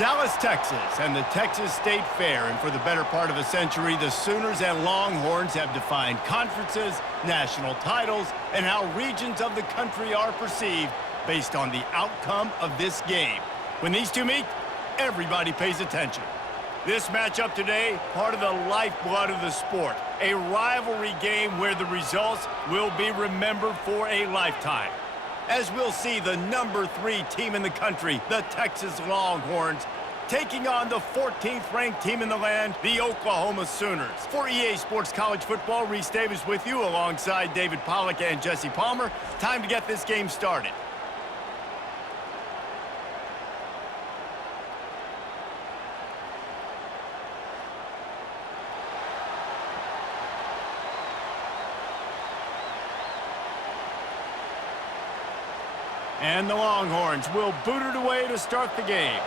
Dallas, Texas, and the Texas State Fair. And for the better part of a century, the Sooners and Longhorns have defined conferences, national titles, and how regions of the country are perceived based on the outcome of this game. When these two meet, everybody pays attention. This matchup today, part of the lifeblood of the sport. A rivalry game where the results will be remembered for a lifetime. As we'll see the number 3 team in the country, the Texas Longhorns, taking on the 14th ranked team in the land, the Oklahoma Sooners. For EA Sports College Football, Reese Davis with you alongside David Pollack and Jesse Palmer. Time to get this game started. And the Longhorns will boot it away to start the game.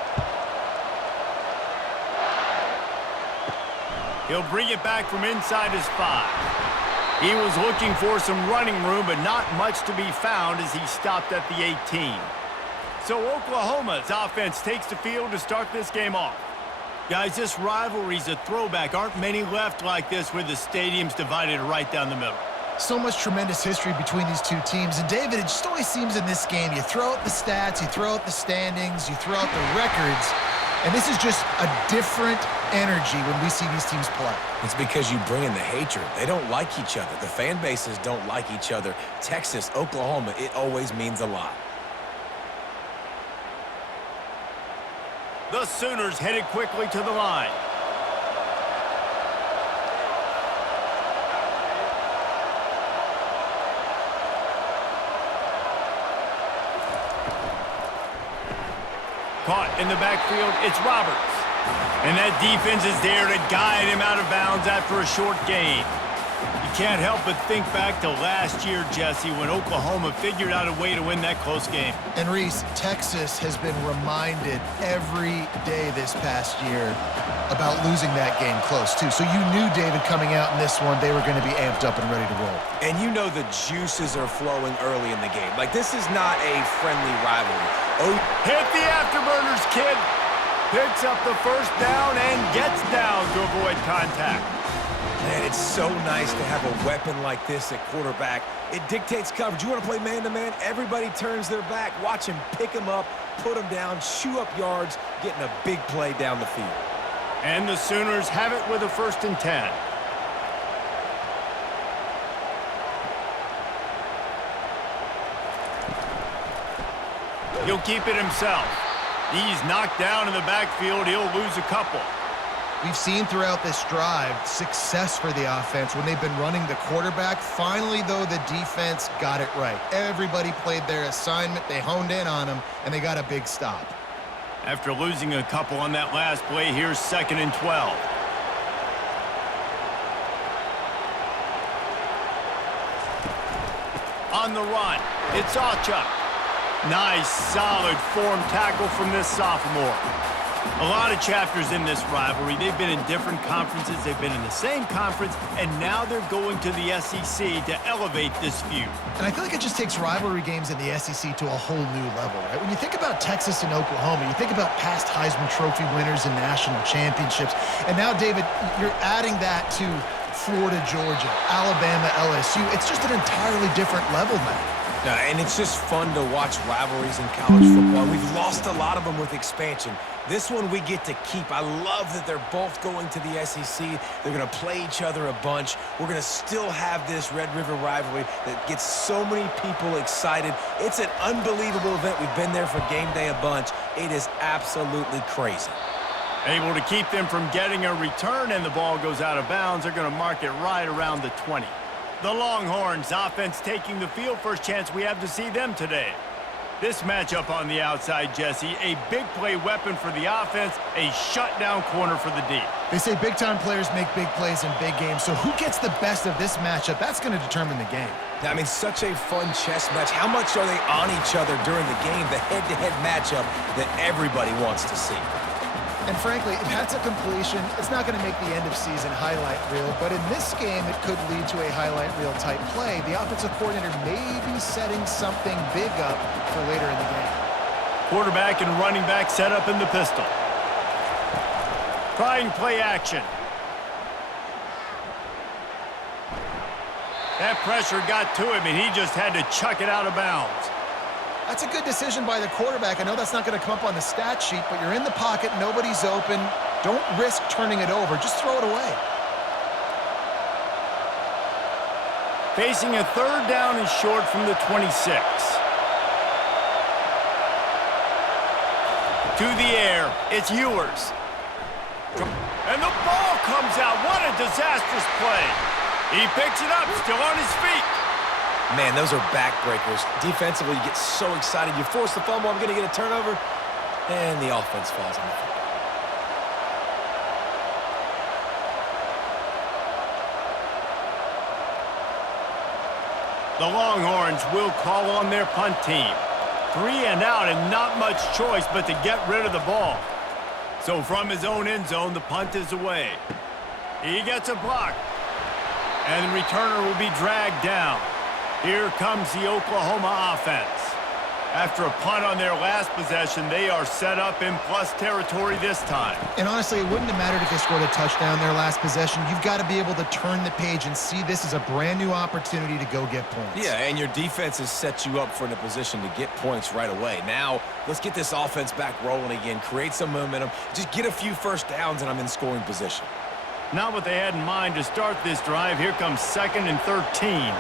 He'll bring it back from inside his 5. He was looking for some running room, but not much to be found as he stopped at the 18. So Oklahoma's offense takes the field to start this game off. Guys, this rivalry's a throwback. Aren't many left like this where the stadium's divided right down the middle. So much tremendous history between these two teams. And, David, it just always seems in this game, you throw out the stats, you throw out the standings, you throw out the records, and this is just a different energy when we see these teams play. It's because you bring in the hatred. They don't like each other. The fan bases don't like each other. Texas, Oklahoma, it always means a lot. The Sooners headed quickly to the line. Caught in the backfield, it's Roberts. And that defense is there to guide him out of bounds after a short gain. You can't help but think back to last year, Jesse, when Oklahoma figured out a way to win that close game. And, Reese, Texas has been reminded every day this past year about losing that game close, too. So you knew, David, coming out in this one, they were going to be amped up and ready to roll. And you know the juices are flowing early in the game. Like, this is not a friendly rivalry. Oh, hit the afterburners, kid. Picks up the first down and gets down to avoid contact. Man, it's so nice to have a weapon like this at quarterback. It dictates coverage. You want to play man-to-man? Everybody turns their back. Watch him pick him up, put him down, chew up yards, getting a big play down the field. And the Sooners have it with a 1st and 10. He'll keep it himself. He's knocked down in the backfield. He'll lose a couple. We've seen throughout this drive success for the offense when they've been running the quarterback. Finally, though, the defense got it right. Everybody played their assignment. They honed in on them, and they got a big stop. After losing a couple on that last play, here's 2nd and 12. On the run, it's Achuk. Nice, solid form tackle from this sophomore. A lot of chapters in this rivalry. They've been in different conferences. They've been in the same conference, and now they're going to the SEC to elevate this feud. And I feel like it just takes rivalry games in the SEC to a whole new level, right? When you think about Texas and Oklahoma, you think about past Heisman Trophy winners and national championships. And now, David, you're adding that to Florida, Georgia, Alabama, LSU. It's just an entirely different level now. And it's just fun to watch rivalries in college football. We've lost a lot of them with expansion. This one we get to keep. I love that they're both going to the SEC. They're going to play each other a bunch. We're going to still have this Red River rivalry that gets so many people excited. It's an unbelievable event. We've been there for game day a bunch. It is absolutely crazy. Able to keep them from getting a return, and the ball goes out of bounds. They're going to mark it right around the 20. The Longhorns offense taking the field. First chance we have to see them today. This matchup on the outside, Jesse, a big play weapon for the offense, a shutdown corner for the D. They say big-time players make big plays in big games, so who gets the best of this matchup? That's going to determine the game. I mean, such a fun chess match. How much are they on each other during the game? The head-to-head matchup that everybody wants to see. And frankly, if that's a completion, it's not going to make the end-of-season highlight reel. But in this game, it could lead to a highlight reel-type play. The offensive coordinator may be setting something big up for later in the game. Quarterback and running back set up in the pistol. Trying play action. That pressure got to him, and he just had to chuck it out of bounds. That's a good decision by the quarterback. I know that's not going to come up on the stat sheet, but you're in the pocket, nobody's open. Don't risk turning it over. Just throw it away. Facing a third down and short from the 26. To the air, it's Ewers. And the ball comes out. What a disastrous play. He picks it up, still on his feet. Man, those are backbreakers. Defensively, you get so excited. You force the fumble, I'm going to get a turnover, and the offense falls on the field. The Longhorns will call on their punt team. 3 and out and not much choice but to get rid of the ball. So from his own end zone, the punt is away. He gets a block. And the returner will be dragged down. Here comes the Oklahoma offense. After a punt on their last possession, they are set up in plus territory this time. And honestly, it wouldn't have mattered if they scored a touchdown their last possession. You've got to be able to turn the page and see this as a brand new opportunity to go get points. Yeah, and your defense has set you up for a position to get points right away. Now, let's get this offense back rolling again, create some momentum, just get a few first downs, and I'm in scoring position. Not what they had in mind to start this drive. Here comes 2nd and 13.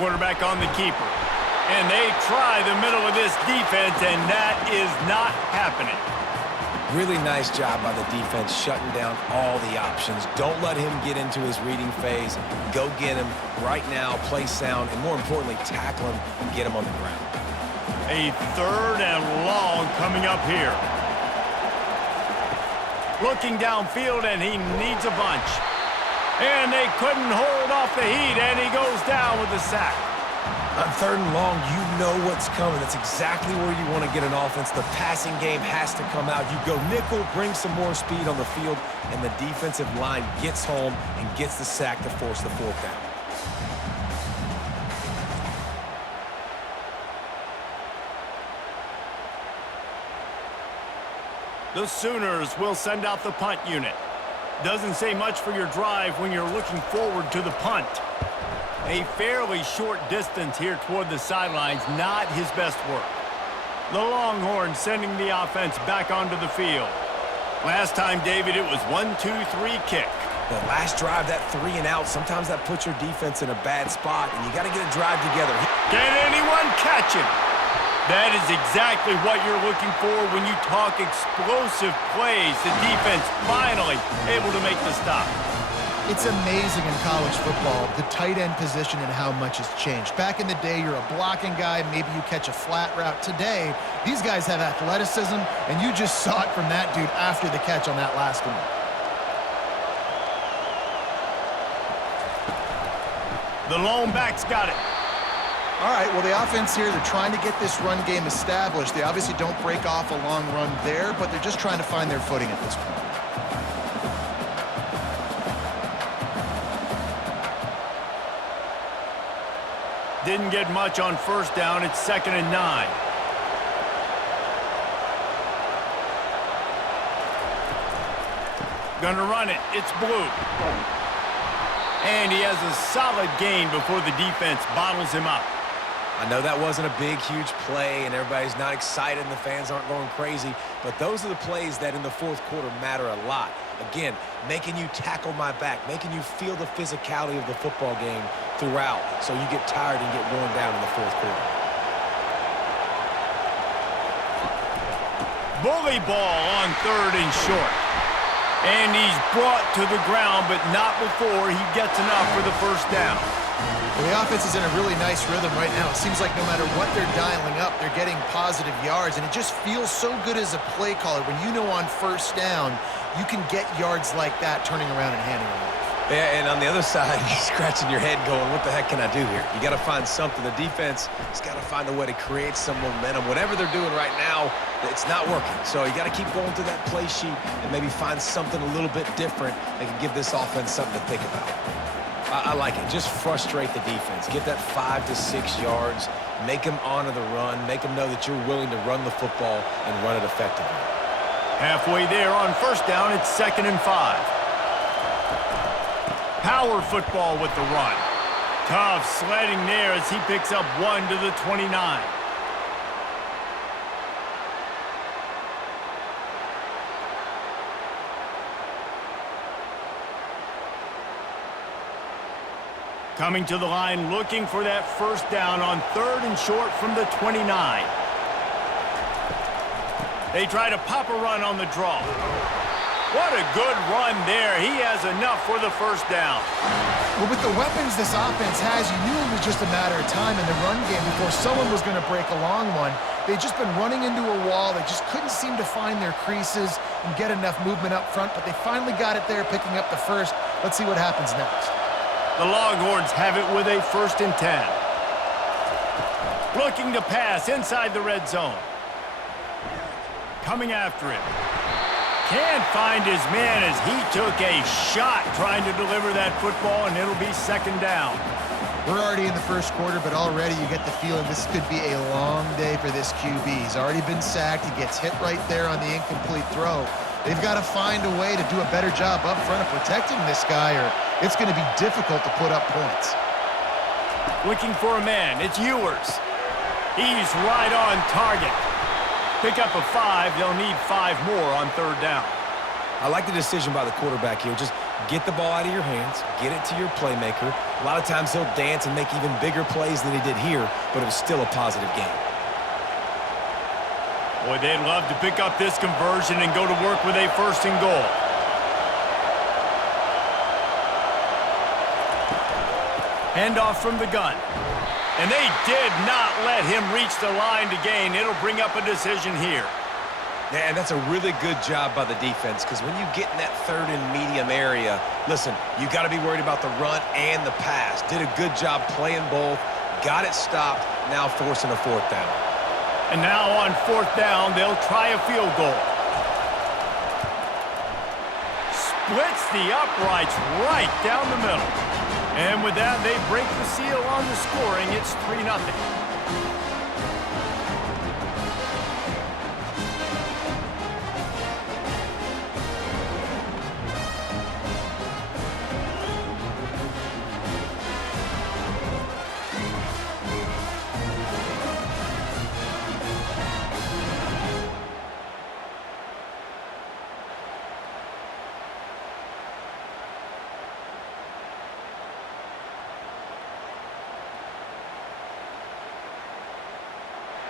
Quarterback on the keeper. And they try the middle of this defense, and that is not happening. Really nice job by the defense shutting down all the options. Don't let him get into his reading phase. Go get him right now, play sound, and more importantly, tackle him and get him on the ground. A 3rd and long coming up here. Looking downfield, and he needs a bunch. And they couldn't hold off the heat, and he goes down with the sack. On 3rd and long, you know what's coming. That's exactly where you want to get an offense. The passing game has to come out. You go nickel, bring some more speed on the field, and the defensive line gets home and gets the sack to force the 4th down. The Sooners will send out the punt unit. Doesn't say much for your drive when you're looking forward to the punt. A fairly short distance here toward the sidelines, not his best work. The Longhorns sending the offense back onto the field. Last time, David, it was 1-2-3 kick. The last drive, that 3 and out, sometimes that puts your defense in a bad spot, and you got to get a drive together. Can anyone catch him? That is exactly what you're looking for when you talk explosive plays. The defense finally able to make the stop. It's amazing in college football, the tight end position and how much has changed. Back in the day, you're a blocking guy, maybe you catch a flat route. Today, these guys have athleticism, and you just saw it from that dude after the catch on that last one. The lone back's got it. All right, well, the offense here, they're trying to get this run game established. They obviously don't break off a long run there, but they're just trying to find their footing at this point. Didn't get much on 1st down. It's 2nd and 9. Gonna run it. It's Blue. And he has a solid gain before the defense bottles him up. I know that wasn't a big, huge play, and everybody's not excited, and the fans aren't going crazy, but those are the plays that in the 4th quarter matter a lot. Again, making you tackle my back, making you feel the physicality of the football game throughout, so you get tired and get worn down in the 4th quarter. Bully ball on 3rd and short. And he's brought to the ground, but not before he gets enough for the 1st down. Well, the offense is in a really nice rhythm right now. It seems like no matter what they're dialing up, they're getting positive yards, and it just feels so good as a play caller when you know on 1st down you can get yards like that turning around and handing it off. Yeah, and on the other side, you're scratching your head going, what the heck can I do here? You got to find something. The defense has got to find a way to create some momentum. Whatever they're doing right now, it's not working. So you got to keep going through that play sheet and maybe find something a little bit different that can give this offense something to think about. I like it. Just frustrate the defense. Get that 5 to 6 yards. Make them honor the run. Make them know that you're willing to run the football and run it effectively. Halfway there on first down, it's 2nd and 5. Power football with the run. Tough sledding there as he picks up 1 to the 29. Coming to the line, looking for that first down on 3rd and short from the 29. They try to pop a run on the draw. What a good run there. He has enough for the first down. Well, with the weapons this offense has, you knew it was just a matter of time in the run game before someone was going to break a long one. They'd just been running into a wall. They just couldn't seem to find their creases and get enough movement up front, but they finally got it there, picking up the first. Let's see what happens next. The Longhorns have it with a 1st and 10. Looking to pass inside the red zone. Coming after him. Can't find his man as he took a shot trying to deliver that football, and it'll be 2nd down. We're already in the first quarter, but already you get the feeling this could be a long day for this QB. He's already been sacked. He gets hit right there on the incomplete throw. They've got to find a way to do a better job up front of protecting this guy, or it's going to be difficult to put up points. Looking for a man. It's Ewers. He's right on target. Pick up a 5. They'll need 5 more on 3rd down. I like the decision by the quarterback here. Just get the ball out of your hands, get it to your playmaker. A lot of times he'll dance and make even bigger plays than he did here, but it was still a positive game. Boy, they'd love to pick up this conversion and go to work with a 1st and goal. Handoff from the gun. And they did not let him reach the line to gain. It'll bring up a decision here. Yeah, and that's a really good job by the defense, because when you get in that 3rd and medium area, listen, you got to be worried about the run and the pass. Did a good job playing both, got it stopped, now forcing a 4th down. And now on 4th down, they'll try a field goal. Splits the uprights right down the middle. And with that, they break the seal on the scoring. It's 3-0.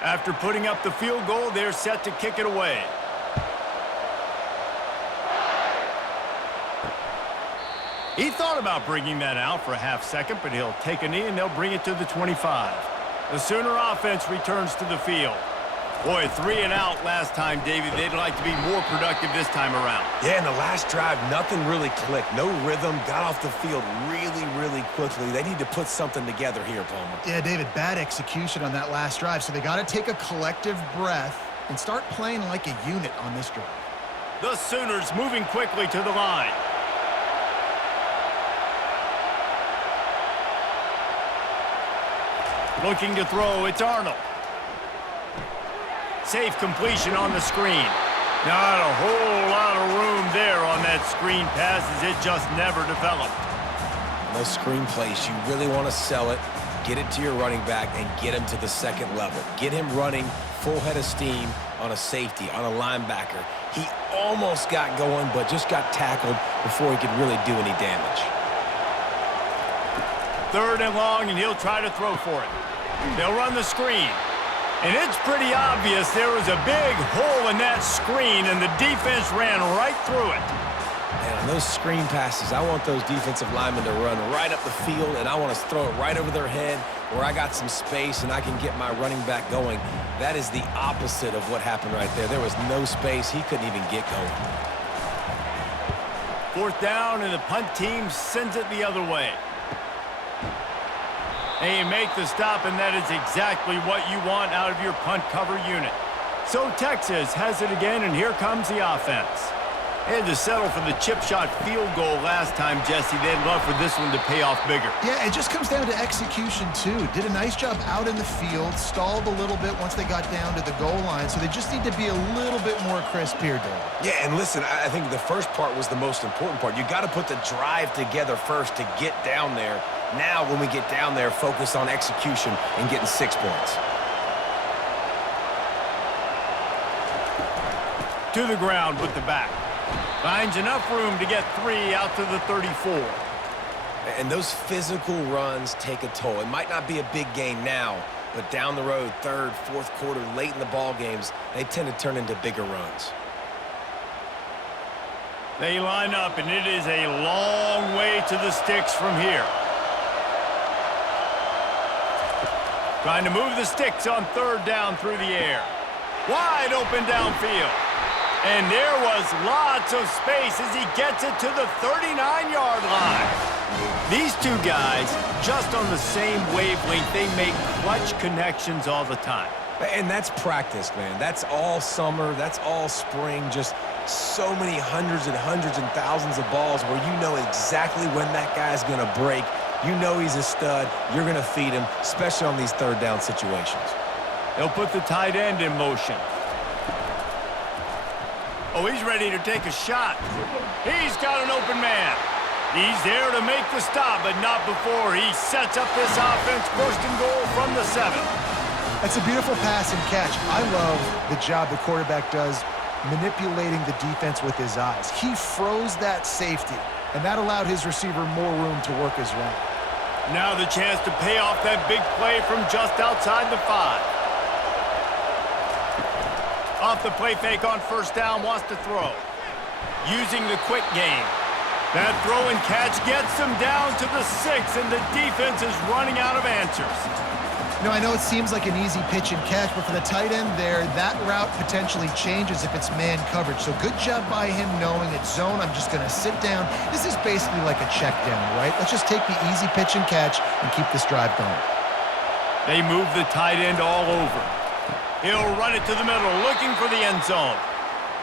After putting up the field goal, they're set to kick it away. He thought about bringing that out for a half second, but he'll take a knee and they'll bring it to the 25. The Sooner offense returns to the field. Boy, 3 and out last time, David. They'd like to be more productive this time around. Yeah, in the last drive, nothing really clicked. No rhythm, got off the field really quickly. They need to put something together here, Palmer. Yeah, David, bad execution on that last drive, so they got to take a collective breath and start playing like a unit on this drive. The Sooners moving quickly to the line. Looking to throw, it's Arnold. Safe completion on the screen. Not a whole lot of room there on that screen pass as it just never developed. Those screen plays, you really want to sell it, get it to your running back, and get him to the 2nd level. Get him running full head of steam on a safety, on a linebacker. He almost got going, but just got tackled before he could really do any damage. 3rd and long, and he'll try to throw for it. They'll run the screen. And it's pretty obvious there was a big hole in that screen, and the defense ran right through it. Man, on those screen passes, I want those defensive linemen to run right up the field, and I want to throw it right over their head where I got some space and I can get my running back going. That is the opposite of what happened right there. There was no space. He couldn't even get going. 4th down, and the punt team sends it the other way. They make the stop, and that is exactly what you want out of your punt cover unit. So Texas has it again, and here comes the offense. They had to settle for the chip shot field goal last time, Jesse. They'd love for this one to pay off bigger. Yeah, it just comes down to execution, too. Did a nice job out in the field, stalled a little bit once they got down to the goal line, so they just need to be a little bit more crisp here, Dave. Yeah, and listen, I think the first part was the most important part. You got to put the drive together first to get down there. Now, when we get down there, focus on execution and getting 6 points. To the ground with the back. Finds enough room to get 3 out to the 34. And those physical runs take a toll. It might not be a big gain now, but down the road, third, fourth quarter, late in the ball games, they tend to turn into bigger runs. They line up, and it is a long way to the sticks from here. Trying to move the sticks on third down through the air. Wide open downfield. And there was lots of space as he gets it to the 39-yard line. These two guys, just on the same wavelength, they make clutch connections all the time. And that's practice, man. That's all summer. That's all spring. Just so many hundreds and thousands of balls where you know exactly when that guy's going to break. You know he's a stud. You're going to feed him, especially on these third down situations. They'll put the tight end in motion. Oh, he's ready to take a shot. He's got an open man. He's there to make the stop, but not before he sets up this offense. First and goal from the 7. That's a beautiful pass and catch. I love the job the quarterback does manipulating the defense with his eyes. He froze that safety, and that allowed his receiver more room to work his route. Now the chance to pay off that big play from just outside the 5. Off the play fake on first down, wants to throw. Using the quick game. That throw and catch gets them down to the 6, and the defense is running out of answers. You know, I know it seems like an easy pitch and catch, but for the tight end there, that route potentially changes if it's man coverage. So good job by him knowing it's zone. I'm just going to sit down. This is basically like a check down, right? Let's just take the easy pitch and catch and keep this drive going. They move the tight end all over. He'll run it to the middle, looking for the end zone.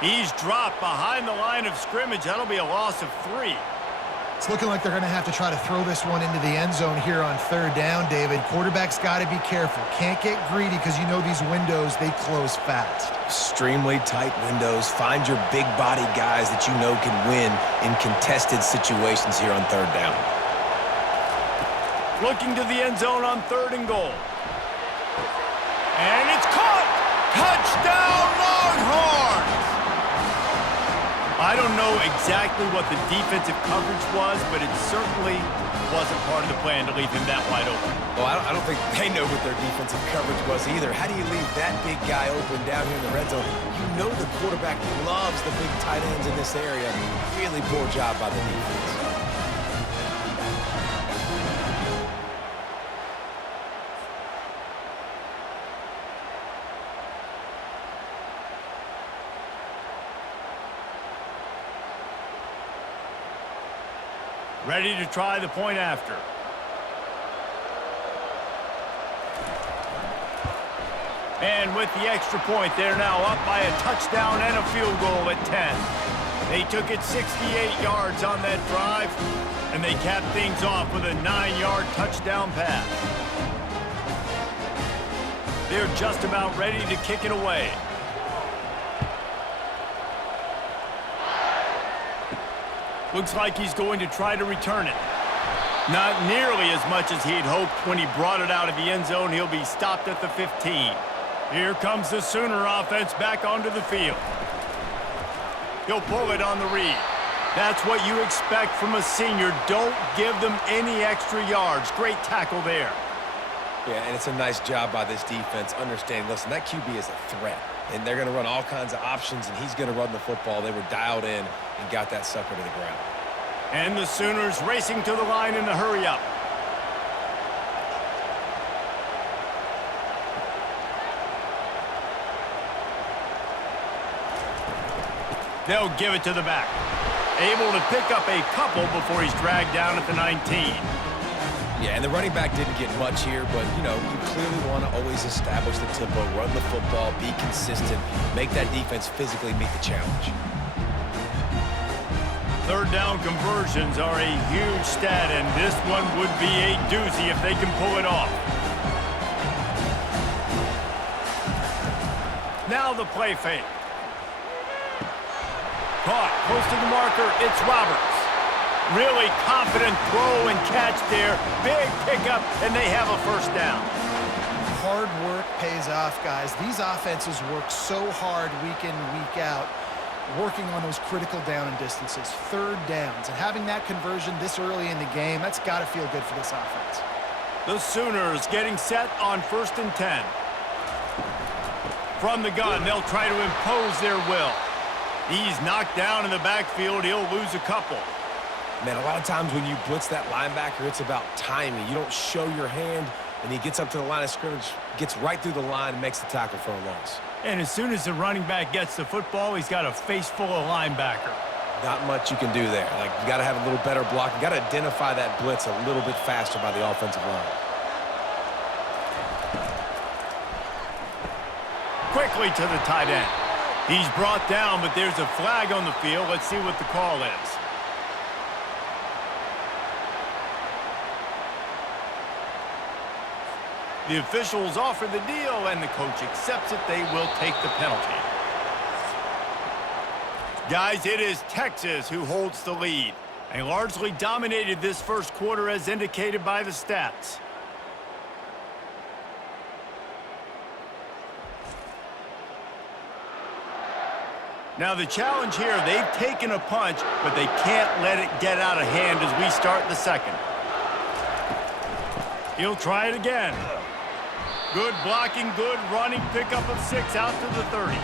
He's dropped behind the line of scrimmage. That'll be a loss of 3. It's looking like they're going to have to try to throw this one into the end zone here on third down, David. Quarterback's got to be careful. Can't get greedy because you know these windows, they close fast. Extremely tight windows. Find your big body guys that you know can win in contested situations here on third down. Looking to the end zone on 3rd and goal. And it's caught! Touchdown, Longhorns! I don't know exactly what the defensive coverage was, but it certainly wasn't part of the plan to leave him that wide open. Well, I don't think they know what their defensive coverage was either. How do you leave that big guy open down here in the red zone? You know the quarterback loves the big tight ends in this area. Really poor job by the defense. Ready to try the point after. And with the extra point, they're now up by a touchdown and a field goal at 10. They took it 68 yards on that drive, and they capped things off with a 9-yard touchdown pass. They're just about ready to kick it away. Looks like he's going to try to return it. Not nearly as much as he'd hoped when he brought it out of the end zone. He'll be stopped at the 15. Here comes the Sooner offense back onto the field. He'll pull it on the read. That's what you expect from a senior. Don't give them any extra yards. Great tackle there. Yeah, and it's a nice job by this defense. Understand, listen, that QB is a threat. And they're going to run all kinds of options, and he's going to run the football. They were dialed in and got that sucker to the ground. And the Sooners racing to the line in a hurry-up. They'll give it to the back. Able to pick up a couple before he's dragged down at the 19. Yeah, and the running back didn't get much here, but, you know, you clearly want to always establish the tempo, run the football, be consistent, make that defense physically meet the challenge. Third down conversions are a huge stat, and this one would be a doozy if they can pull it off. Now the play fake. Caught close to the marker. It's Roberts. Really confident throw and catch there. Big pickup, and they have a first down. Hard work pays off, guys. These offenses work so hard week in and week out, working on those critical down and distances, third downs. And having that conversion this early in the game, that's got to feel good for this offense. The Sooners getting set on 1st and 10. From the gun, they'll try to impose their will. He's knocked down in the backfield. He'll lose a couple. Man, a lot of times when you blitz that linebacker, it's about timing. You don't show your hand, and he gets up to the line of scrimmage, gets right through the line, and makes the tackle for a loss. And as soon as the running back gets the football, he's got a face full of linebacker. Not much you can do there. Like, you got to have a little better block. You got to identify that blitz a little bit faster by the offensive line. Quickly to the tight end. He's brought down, but there's a flag on the field. Let's see what the call is. The officials offer the deal, and the coach accepts it. They will take the penalty. Guys, it is Texas who holds the lead. They largely dominated this first quarter as indicated by the stats. Now the challenge here, they've taken a punch, but they can't let it get out of hand as we start the second. He'll try it again. Good blocking, good running, pickup of 6 out to the 30.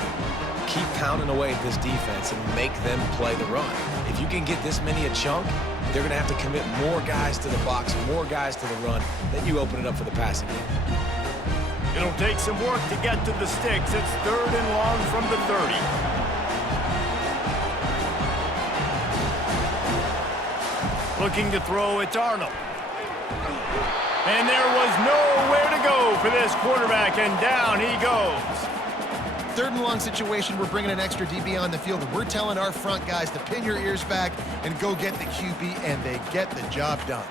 Keep pounding away at this defense and make them play the run. If you can get this many a chunk, they're going to have to commit more guys to the box, more guys to the run. Then you open it up for the passing game. It'll take some work to get to the sticks. It's 3rd and long from the 30. Looking to throw, it's Arnold. And there was nowhere to go for this quarterback, and down he goes. 3rd and long situation, we're bringing an extra DB on the field, and we're telling our front guys to pin your ears back and go get the QB, and they get the job done.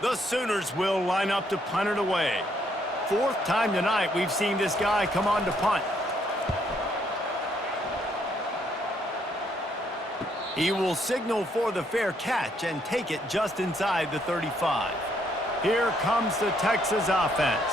The Sooners will line up to punt it away. 4th time tonight we've seen this guy come on to punt. He will signal for the fair catch and take it just inside the 35. Here comes the Texas offense.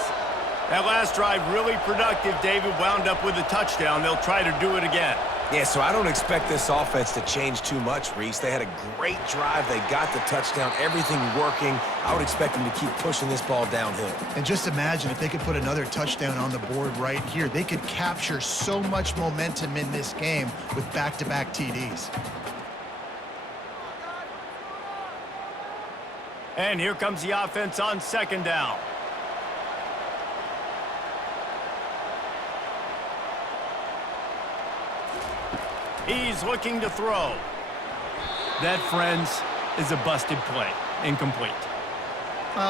That last drive really productive. David wound up with a touchdown. They'll try to do it again. Yeah, so I don't expect this offense to change too much, Reese. They had a great drive. They got the touchdown, everything working. I would expect them to keep pushing this ball downhill. And just imagine if they could put another touchdown on the board right here. They could capture so much momentum in this game with back-to-back TDs. And here comes the offense on 2nd down. He's looking to throw. That, friends, is a busted play. Incomplete.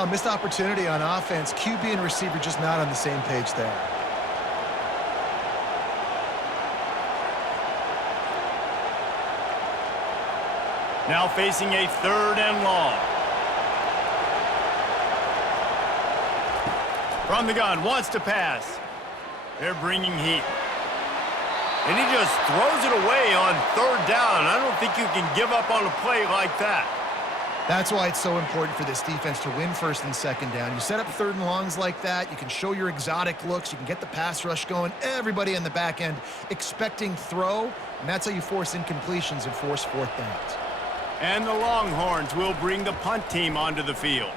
Missed opportunity on offense. QB and receiver just not on the same page there. Now facing a 3rd and long. From the gun, wants to pass. They're bringing heat. And he just throws it away on 3rd down. I don't think you can give up on a play like that. That's why it's so important for this defense to win 1st and 2nd down. You set up 3rd and longs like that. You can show your exotic looks. You can get the pass rush going. Everybody in the back end expecting throw. And that's how you force incompletions and force 4th downs. And the Longhorns will bring the punt team onto the field.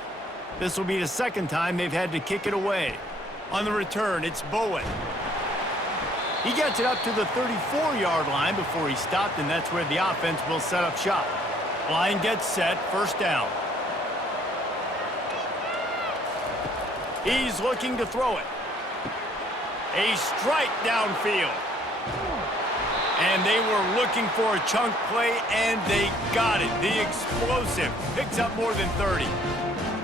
This will be the 2nd time they've had to kick it away. On the return, it's Bowen. He gets it up to the 34-yard line before he stopped, and that's where the offense will set up shop. Line gets set, 1st down. He's looking to throw it. A strike downfield. And And they were looking for a chunk play, and they got it. The explosive picks up more than 30.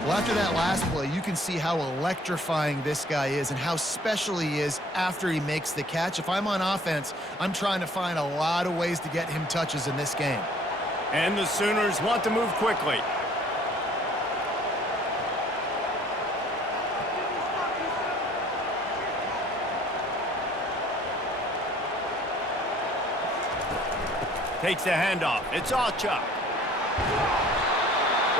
Well, after that last play, you can see how electrifying this guy is and how special he is after he makes the catch. If I'm on offense, I'm trying to find a lot of ways to get him touches in this game. And the Sooners want to move quickly. Takes the handoff. It's Ocha.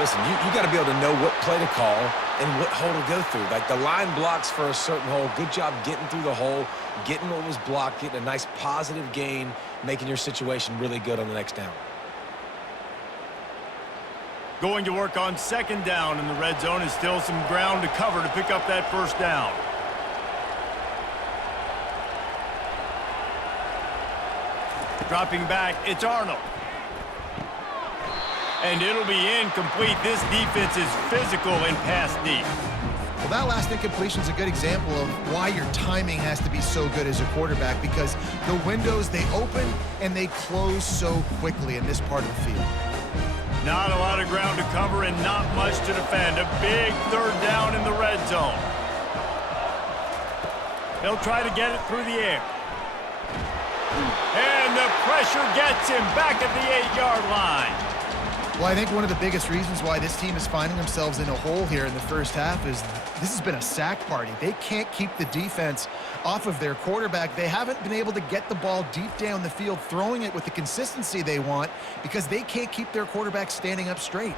Listen, you got to be able to know what play to call and what hole to go through. Like the line blocks for a certain hole. Good job getting through the hole, getting what was blocked, getting a nice positive gain, making your situation really good on the next down. Going to work on second down in the red zone is still some ground to cover to pick up that first down. Dropping back, it's Arnold. And it'll be incomplete. This defense is physical and pass deep. Well, that last incompletion is a good example of why your timing has to be so good as a quarterback, because the windows, they open and they close so quickly in this part of the field. Not a lot of ground to cover and not much to defend. A big third down in the red zone. They'll try to get it through the air. And the pressure gets him back at the 8-yard line. Well, I think one of the biggest reasons why this team is finding themselves in a hole here in the first half is this has been a sack party. They can't keep the defense off of their quarterback. They haven't been able to get the ball deep down the field, throwing it with the consistency they want, because they can't keep their quarterback standing up straight.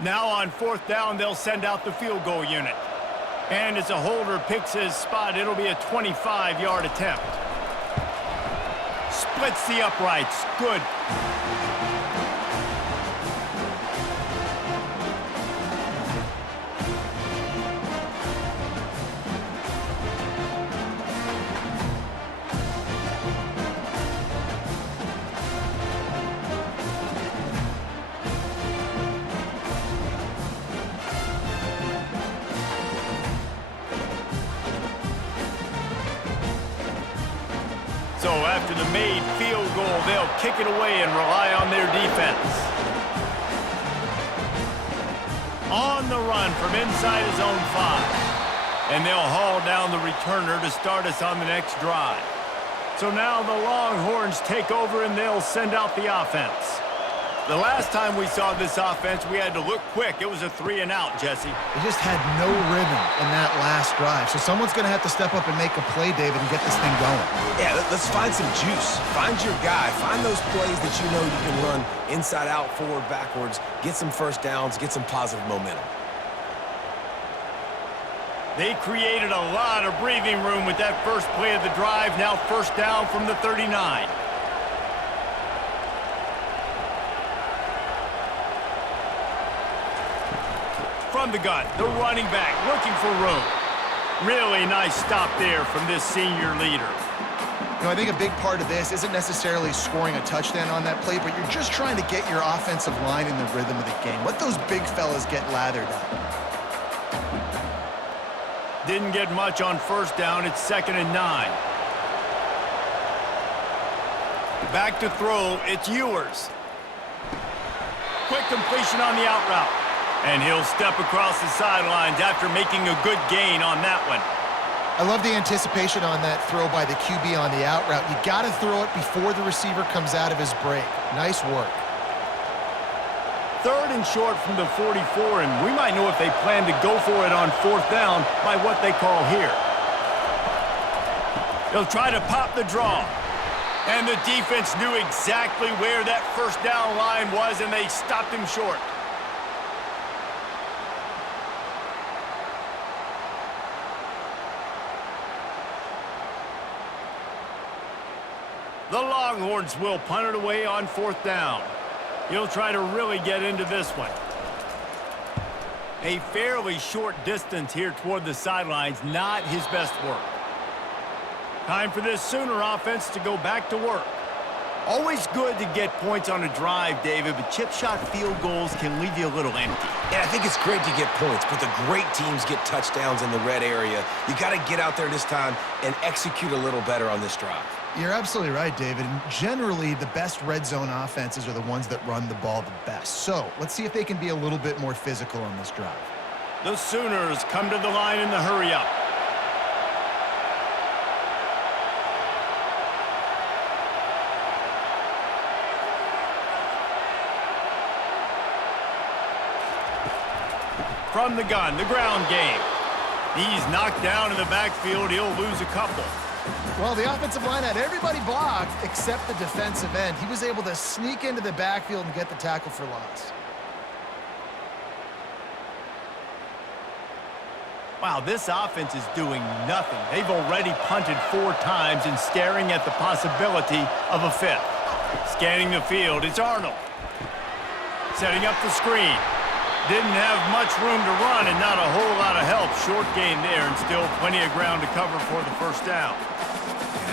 Now on fourth down, they'll send out the field goal unit. And as a holder picks his spot, it'll be a 25-yard attempt. Splits the uprights. Good. So after the made field goal, they'll kick it away and rely on their defense. On the run from inside his own 5. And they'll haul down the returner to start us on the next drive. So now the Longhorns take over and they'll send out the offense. The last time we saw this offense, we had to look quick. It was a 3-and-out, Jesse. They just had no rhythm in that last drive. So someone's going to have to step up and make a play, David, and get this thing going. Yeah, let's find some juice. Find your guy. Find those plays that you know you can run inside out, forward, backwards. Get some first downs. Get some positive momentum. They created a lot of breathing room with that first play of the drive. Now first down from the 39. From the gun, the running back looking for room. Really nice stop there from this senior leader. You know, I think a big part of this isn't necessarily scoring a touchdown on that play, but you're just trying to get your offensive line in the rhythm of the game. Let those big fellas get lathered up. Didn't get much on first down. It's 2nd and 9. Back to throw. It's Ewers. Quick completion on the out route. And he'll step across the sidelines after making a good gain on that one. I love the anticipation on that throw by the QB on the out route. You got to throw it before the receiver comes out of his break. Nice work. 3rd and short from the 44, and we might know if they plan to go for it on 4th down by what they call here. They'll try to pop the draw. And the defense knew exactly where that first down line was, and they stopped him short. The Longhorns will punt it away on 4th down. He'll try to really get into this one. A fairly short distance here toward the sidelines, not his best work. Time for this Sooner offense to go back to work. Always good to get points on a drive, David, but chip shot field goals can leave you a little empty. Yeah, I think it's great to get points, but the great teams get touchdowns in the red area. You got to get out there this time and execute a little better on this drive. You're absolutely right, David. And generally, the best red zone offenses are the ones that run the ball the best. So let's see if they can be a little bit more physical on this drive. The Sooners come to the line in the hurry-up. From the gun, the ground game. He's knocked down in the backfield. He'll lose a couple. Well, the offensive line had everybody blocked except the defensive end. He was able to sneak into the backfield and get the tackle for loss. Wow, this offense is doing nothing. They've already punted 4 times and staring at the possibility of a 5th. Scanning the field, it's Arnold. Setting up the screen. Didn't have much room to run and not a whole lot of help. Short gain there and still plenty of ground to cover for the first down.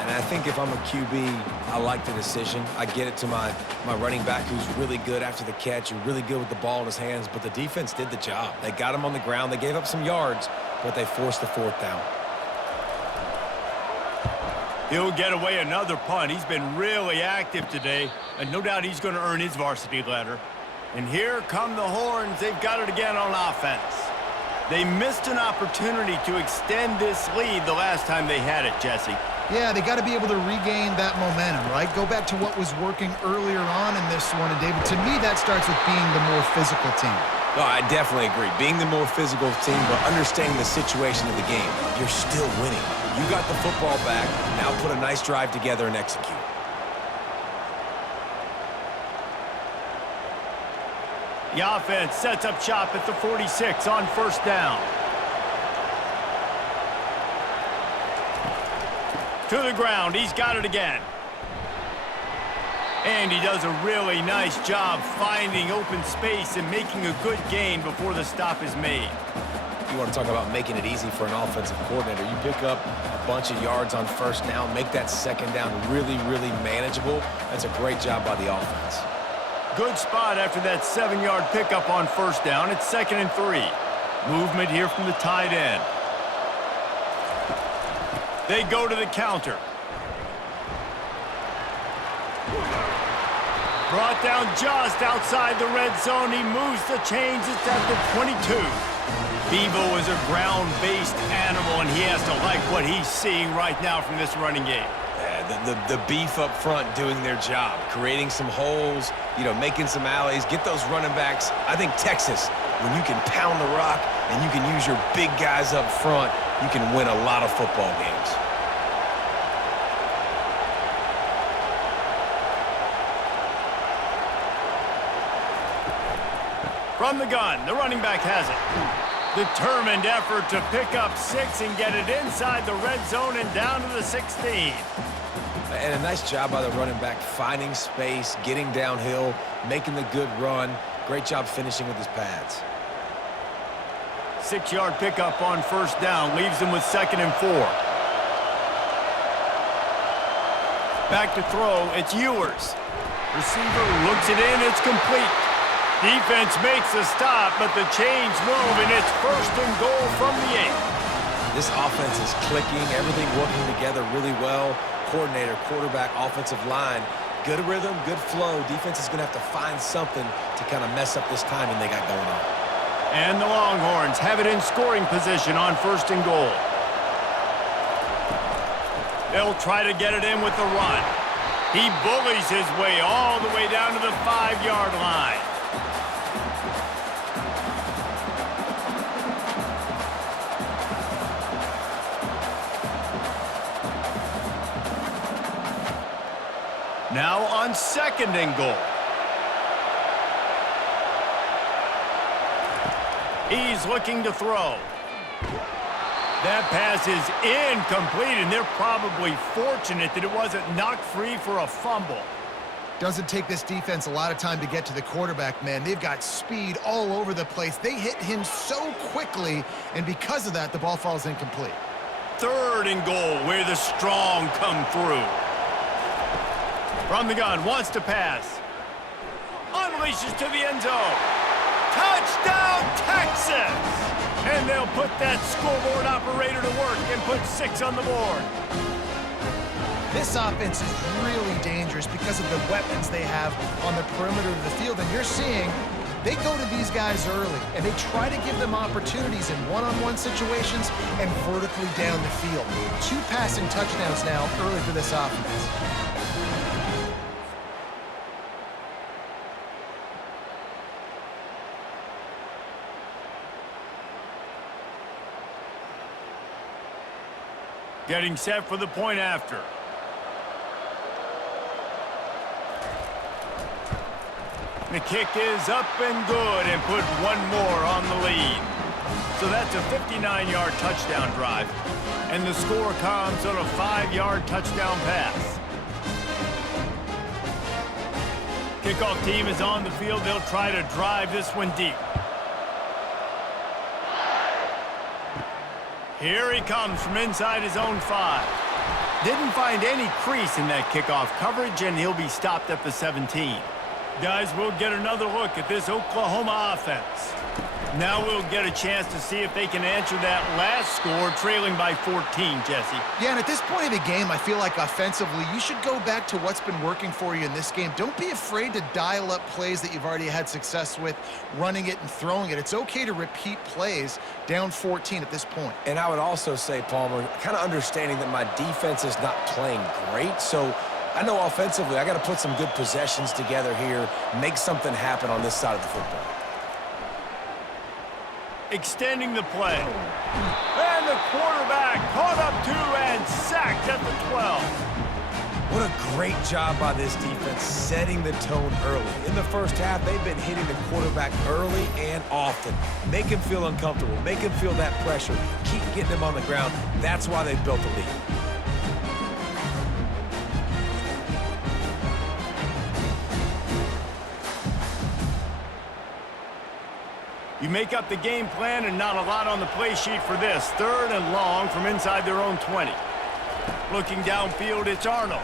And I think if I'm a QB, I like the decision. I get it to my running back who's really good after the catch and really good with the ball in his hands, but the defense did the job. They got him on the ground. They gave up some yards, but they forced the 4th down. He'll get away another punt. He's been really active today, and no doubt he's going to earn his varsity letter. And here come the Horns. They've got it again on offense. They missed an opportunity to extend this lead the last time they had it, Jesse. Yeah, they got to be able to regain that momentum, right? Go back to what was working earlier on in this one. And, David, to me, that starts with being the more physical team. No, I definitely agree. Being the more physical team, but understanding the situation of the game. You're still winning. You got the football back. Now put a nice drive together and execute. The offense sets up shop at the 46 on first down. To the ground, he's got it again. And he does a really nice job finding open space and making a good gain before the stop is made. You want to talk about making it easy for an offensive coordinator. You pick up a bunch of yards on first down, make that second down really, really manageable. That's a great job by the offense. Good spot after that 7-yard pickup on first down. It's 2nd and 3. Movement here from the tight end. They go to the counter. Brought down just outside the red zone. He moves the chains. It's at the 22. Bevo is a ground-based animal, and he has to like what he's seeing right now from this running game. The beef up front doing their job, creating some holes, making some alleys, get those running backs. I think Texas, when you can pound the rock and you can use your big guys up front, you can win a lot of football games. From the gun, the running back has it. Determined effort to pick up 6 and get it inside the red zone and down to the 16. And a nice job by the running back, finding space, getting downhill, making the good run. Great job finishing with his pads. 6-yard pickup on first down leaves him with 2nd and 4. Back to throw, it's Ewers. Receiver looks it in, it's complete. Defense makes a stop, but the chains move, and it's 1st and goal from the 8. This offense is clicking, everything working together really well. Coordinator, quarterback, offensive line, good rhythm, good flow. Defense is going to have to find something to kind of mess up this timing they got going on. And the Longhorns have it in scoring position on 1st and goal. They'll try to get it in with the run. He bullies his way all the way down to the 5-yard line. Now on 2nd and goal. He's looking to throw. That pass is incomplete, and they're probably fortunate that it wasn't knocked free for a fumble. Doesn't take this defense a lot of time to get to the quarterback, man. They've got speed all over the place. They hit him so quickly, and because of that, the ball falls incomplete. 3rd and goal, where the strong come through. From the gun, wants to pass. Unleashes to the end zone. Touchdown, Texas! And they'll put that scoreboard operator to work and put 6 on the board. This offense is really dangerous because of the weapons they have on the perimeter of the field. And you're seeing they go to these guys early, and they try to give them opportunities in one-on-one situations and vertically down the field. 2 passing touchdowns now early for this offense. Getting set for the point after. The kick is up and good and put 1 more on the lead. So that's a 59-yard touchdown drive. And the score comes on a 5-yard touchdown pass. Kickoff team is on the field. They'll try to drive this one deep. Here he comes from inside his own 5. Didn't find any crease in that kickoff coverage, and he'll be stopped at the 17. Guys, we'll get another look at this Oklahoma offense. Now we'll get a chance to see if they can answer that last score, trailing by 14, Jesse. Yeah, and at this point of the game, I feel like offensively, you should go back to what's been working for you in this game. Don't be afraid to dial up plays that you've already had success with, running it and throwing it. It's okay to repeat plays down 14 at this point. And I would also say, Palmer, kind of understanding that my defense is not playing great, so I know offensively I got to put some good possessions together here, make something happen on this side of the football. Extending the play. And the quarterback caught up to and sacked at the 12. What a great job by this defense setting the tone early. In the first half, they've been hitting the quarterback early and often. Make him feel uncomfortable. Make him feel that pressure. Keep getting him on the ground. That's why they've built the lead. You make up the game plan and not a lot on the play sheet for this. 3rd and long from inside their own 20. Looking downfield, it's Arnold.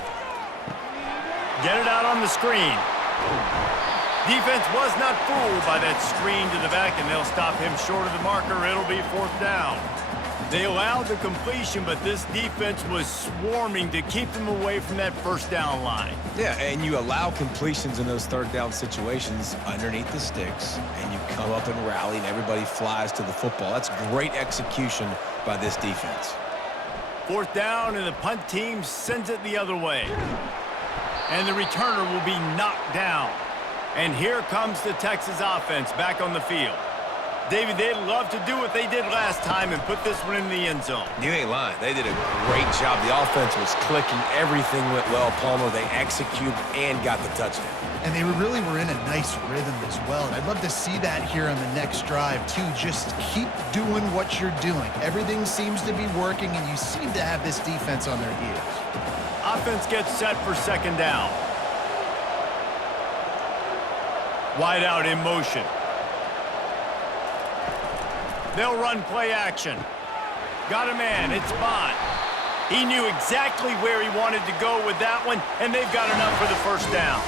Get it out on the screen. Defense was not fooled by that screen to the back, and they'll stop him short of the marker. It'll be 4th down. They allowed the completion, but this defense was swarming to keep them away from that 1st down line. Yeah, and you allow completions in those 3rd down situations underneath the sticks, and you come up and rally, and everybody flies to the football. That's great execution by this defense. 4th down, and the punt team sends it the other way. And the returner will be knocked down. And here comes the Texas offense back on the field. David, they'd love to do what they did last time and put this one in the end zone. You ain't lying. They did a great job. The offense was clicking. Everything went well, Palmer. They executed and got the touchdown. And they really were in a nice rhythm as well. And I'd love to see that here on the next drive, too. Just keep doing what you're doing. Everything seems to be working, and you seem to have this defense on their heels. Offense gets set for 2nd down. Wide out in motion. They'll run play action. Got a man. It's Bond. He knew exactly where he wanted to go with that one, and they've got enough for the 1st down.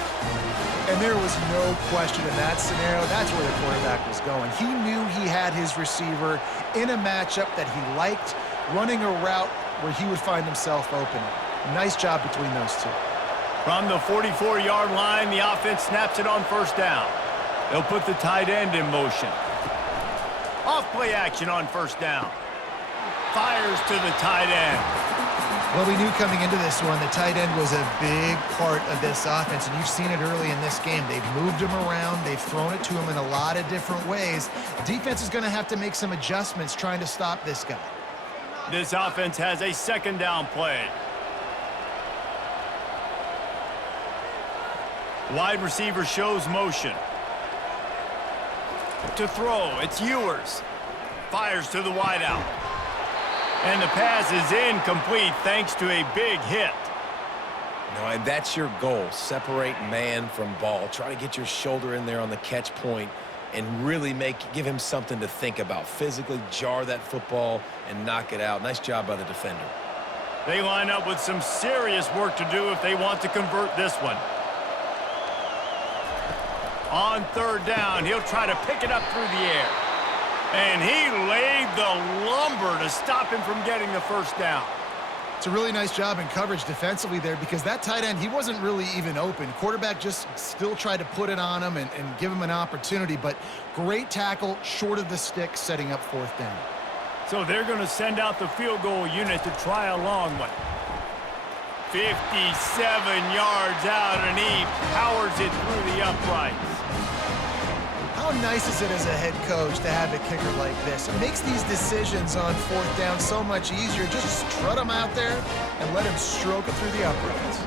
And there was no question in that scenario. That's where the quarterback was going. He knew he had his receiver in a matchup that he liked, running a route where he would find himself open. Nice job between those two. From the 44-yard line, the offense snaps it on 1st down. They'll put the tight end in motion. Off play action on 1st down. Fires to the tight end. Well, we knew coming into this one the tight end was a big part of this offense, and you've seen it early in this game. They've moved him around. They've thrown it to him in a lot of different ways. Defense is going to have to make some adjustments trying to stop this guy. This offense has a 2nd down play. Wide receiver shows motion. To throw, it's Ewers. Fires to the wideout. And the pass is incomplete thanks to a big hit. No, and that's your goal. Separate man from ball. Try to get your shoulder in there on the catch point and really give him something to think about. Physically jar that football and knock it out. Nice job by the defender. They line up with some serious work to do if they want to convert this one. On third down, he'll try to pick it up through the air. And he laid the lumber to stop him from getting the first down. It's a really nice job in coverage defensively there because that tight end, he wasn't really even open. Quarterback just still tried to put it on him and give him an opportunity, but great tackle, short of the stick, setting up fourth down. So they're going to send out the field goal unit to try a long one. 57 yards out, and he powers it through the uprights. How nice is it as a head coach to have a kicker like this? It makes these decisions on fourth down so much easier. Just strut him out there and let him stroke it through the uprights.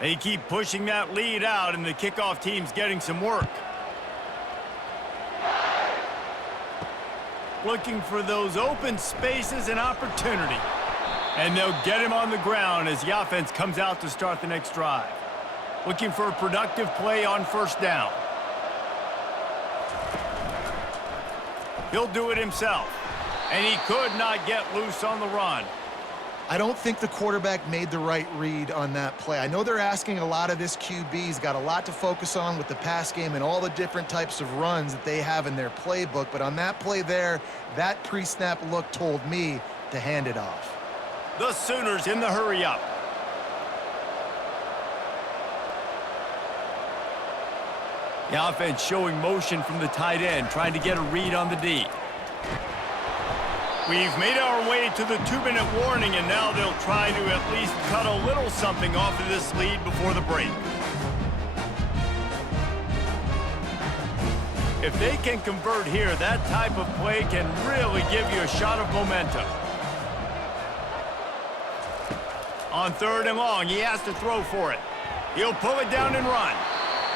They keep pushing that lead out, and the kickoff team's getting some work. Looking for those open spaces and opportunity. And they'll get him on the ground as the offense comes out to start the next drive. Looking for a productive play on first down. He'll do it himself. And he could not get loose on the run. I don't think the quarterback made the right read on that play. I know they're asking a lot of this QB. He's got a lot to focus on with the pass game and all the different types of runs that they have in their playbook. But on that play there, that pre-snap look told me to hand it off. The Sooners in the hurry-up. The offense showing motion from the tight end, trying to get a read on the D. We've made our way to the 2-minute warning, and now they'll try to at least cut a little something off of this lead before the break. If they can convert here, that type of play can really give you a shot of momentum. On third and long, he has to throw for it. He'll pull it down and run.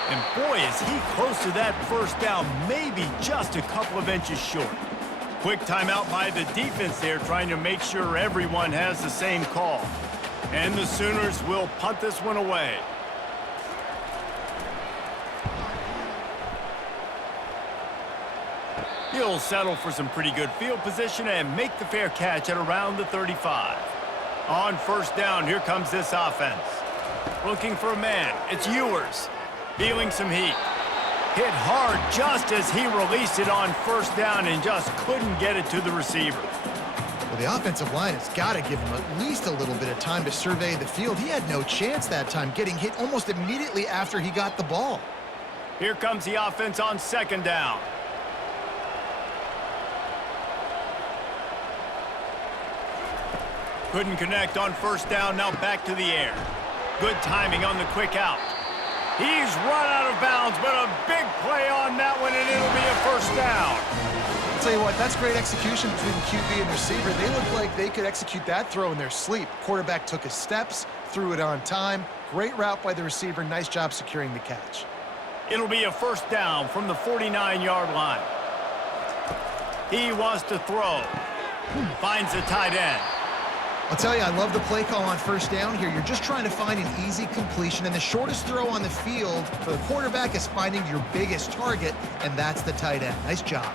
And boy, is he close to that first down, maybe just a couple of inches short. Quick timeout by the defense there, trying to make sure everyone has the same call. And the Sooners will punt this one away. He'll settle for some pretty good field position and make the fair catch at around the 35. On first down, here comes this offense. Looking for a man. It's Ewers. Feeling some heat. Hit hard just as he released it on first down and just couldn't get it to the receiver. Well, the offensive line has got to give him at least a little bit of time to survey the field. He had no chance that time, getting hit almost immediately after he got the ball. Here comes the offense on second down. Couldn't connect on first down, now back to the air. Good timing on the quick out. He's run out of bounds, but a big play on that one, and it'll be a first down. I'll tell you what, that's great execution between the QB and receiver. They look like they could execute that throw in their sleep. Quarterback took his steps, threw it on time. Great route by the receiver. Nice job securing the catch. It'll be a first down from the 49-yard line. He wants to throw. Finds the tight end. I'll tell you, I love the play call on first down here. You're just trying to find an easy completion, and the shortest throw on the field for the quarterback is finding your biggest target, and that's the tight end. Nice job.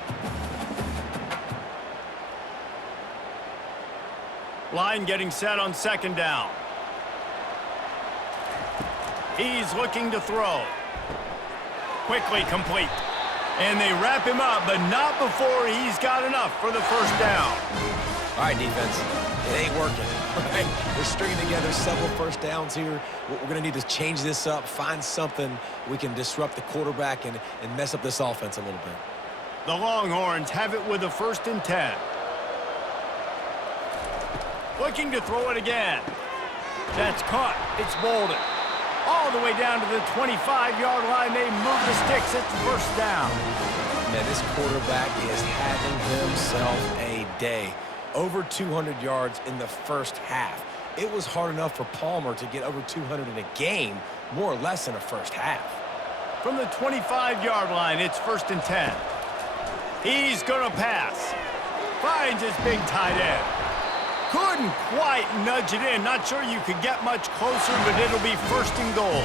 Line getting set on second down. He's looking to throw. Quickly complete. And they wrap him up, but not before he's got enough for the first down. All right, defense. It ain't working. Right? They're stringing together several first downs here. We're going to need to change this up, find something we can disrupt the quarterback and mess up this offense a little bit. The Longhorns have it with a 1st and 10. Looking to throw it again. That's caught. It's Bolden. All the way down to the 25-yard line. They move the sticks. It's first down. Man, this quarterback is having himself a day. Over 200 yards in the first half. It was hard enough for Palmer to get over 200 in a game, more or less in a first half. From the 25-yard line, it's 1st and 10. He's going to pass. Finds his big tight end. Couldn't quite nudge it in. Not sure you could get much closer, but it'll be first and goal.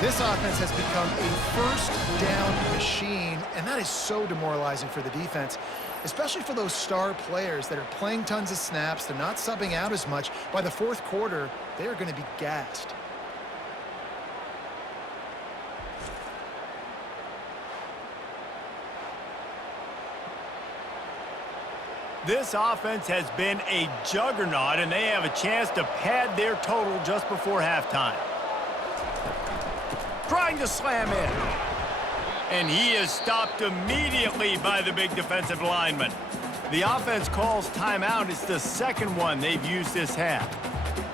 This offense has become a first down machine, and that is so demoralizing for the defense, especially for those star players that are playing tons of snaps. They're not subbing out as much. By the fourth quarter, they are going to be gassed. This offense has been a juggernaut, and they have a chance to pad their total just before halftime. Trying to slam in. And he is stopped immediately by the big defensive lineman. The offense calls timeout. It's the second one they've used this half.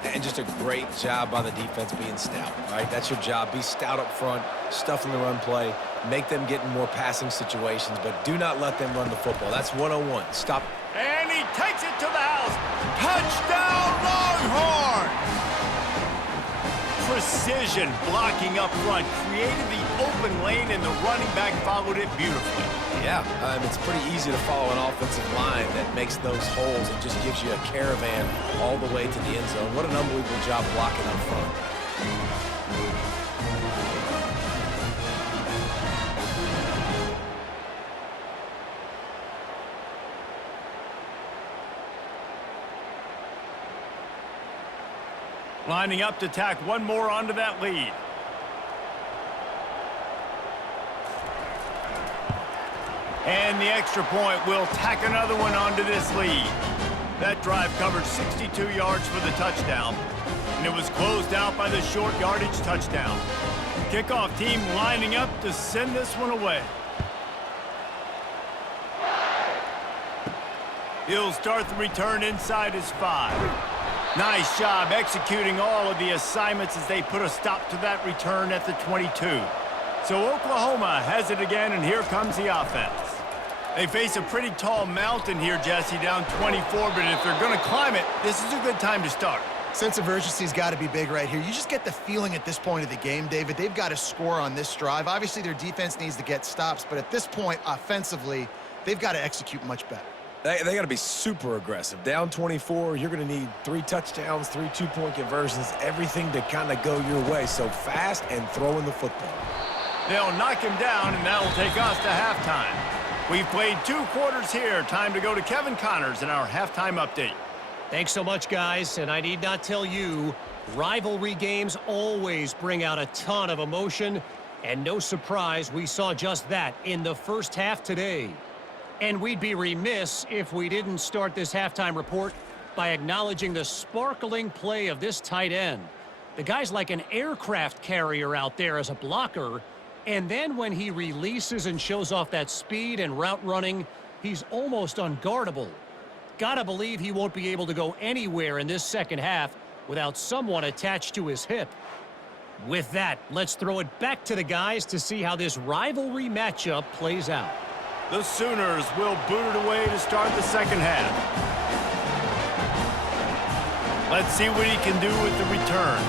And just a great job by the defense being stout, right? That's your job. Be stout up front, stuff in the run play, make them get in more passing situations, but do not let them run the football. That's 101. Stop. And he takes it to the house. Touchdown, Longhorns! Precision blocking up front created the open lane, and the running back followed it beautifully. Yeah, it's pretty easy to follow an offensive line that makes those holes and just gives you a caravan all the way to the end zone. What an unbelievable job blocking up front. Lining up to tack one more onto that lead. And the extra point will tack another one onto this lead. That drive covered 62 yards for the touchdown, and it was closed out by the short yardage touchdown. Kickoff team lining up to send this one away. He'll start the return inside his 5. Nice job executing all of the assignments as they put a stop to that return at the 22. So Oklahoma has it again, and here comes the offense. They face a pretty tall mountain here, Jesse, down 24, but if they're going to climb it, this is a good time to start. Sense of urgency's got to be big right here. You just get the feeling at this point of the game, David, they've got to score on this drive. Obviously, their defense needs to get stops, but at this point, offensively, they've got to execute much better. They got to be super aggressive. Down 24, you're going to need 3 touchdowns, 3 two-point conversions, everything to kind of go your way. So fast and throwing the football. They'll knock him down, and that will take us to halftime. We've played 2 quarters here. Time to go to Kevin Connors in our halftime update. Thanks so much, guys. And I need not tell you, rivalry games always bring out a ton of emotion. And no surprise, we saw just that in the first half today. And we'd be remiss if we didn't start this halftime report by acknowledging the sparkling play of this tight end. The guy's like an aircraft carrier out there as a blocker. And then when he releases and shows off that speed and route running, he's almost unguardable. Gotta believe he won't be able to go anywhere in this second half without someone attached to his hip. With that, let's throw it back to the guys to see how this rivalry matchup plays out. The Sooners will boot it away to start the second half. Let's see what he can do with the return.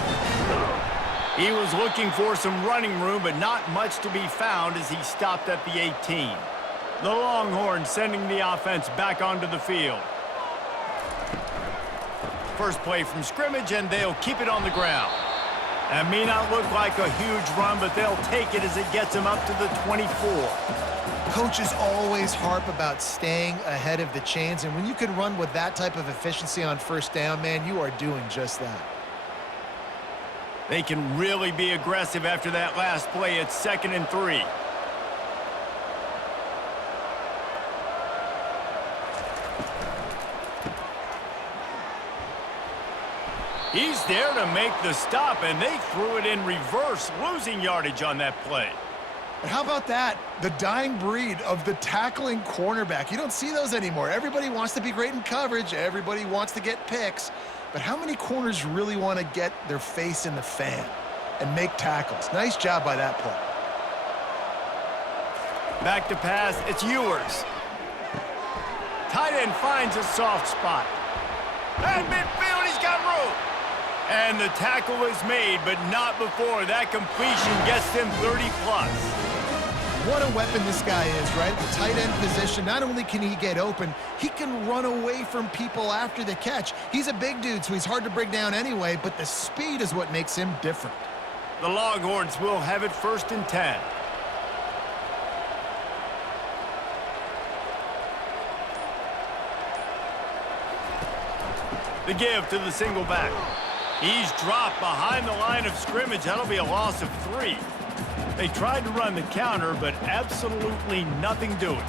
He was looking for some running room, but not much to be found as he stopped at the 18. The Longhorns sending the offense back onto the field. First play from scrimmage, and they'll keep it on the ground. That may not look like a huge run, but they'll take it as it gets them up to the 24. Coaches always harp about staying ahead of the chains, and when you can run with that type of efficiency on first down, man, you are doing just that. They can really be aggressive after that last play. It's 2nd and 3. He's there to make the stop, and they threw it in reverse, losing yardage on that play. And how about that? The dying breed of the tackling cornerback. You don't see those anymore. Everybody wants to be great in coverage. Everybody wants to get picks. But how many corners really want to get their face in the fan and make tackles? Nice job by that play. Back to pass. It's Ewers. Tight end finds a soft spot. At midfield, he's got room. And the tackle is made, but not before that completion gets them 30+. What a weapon this guy is, right? The tight end position, not only can he get open, he can run away from people after the catch. He's a big dude, so he's hard to bring down anyway, but the speed is what makes him different. The Longhorns will have it 1st and 10. The give to the single back. He's dropped behind the line of scrimmage. That'll be a loss of 3. They tried to run the counter, but absolutely nothing doing.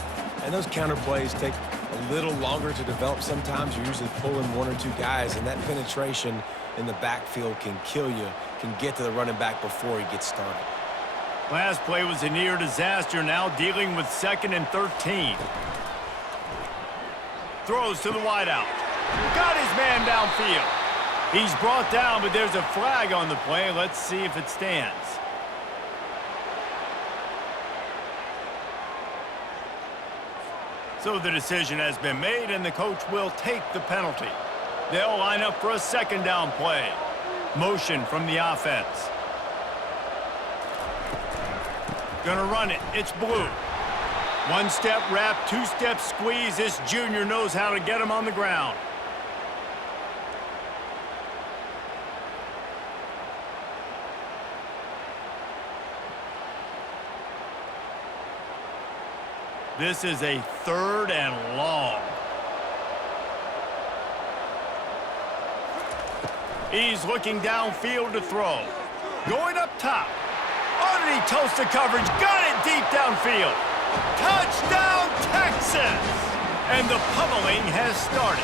And those counter plays take a little longer to develop sometimes. You're usually pulling 1 or 2 guys, and that penetration in the backfield can kill you, can get to the running back before he gets started. Last play was a near disaster, now dealing with 2nd and 13. Throws to the wideout. Got his man downfield. He's brought down, but there's a flag on the play. Let's see if it stands. So the decision has been made, and the coach will take the penalty. They'll line up for a 2nd down play. Motion from the offense. Gonna run it. It's blue. 1-step wrap, 2-step squeeze. This junior knows how to get him on the ground. This is a 3rd and long. He's looking downfield to throw. Going up top. Underneath toast the coverage. Got it deep downfield. Touchdown, Texas! And the pummeling has started.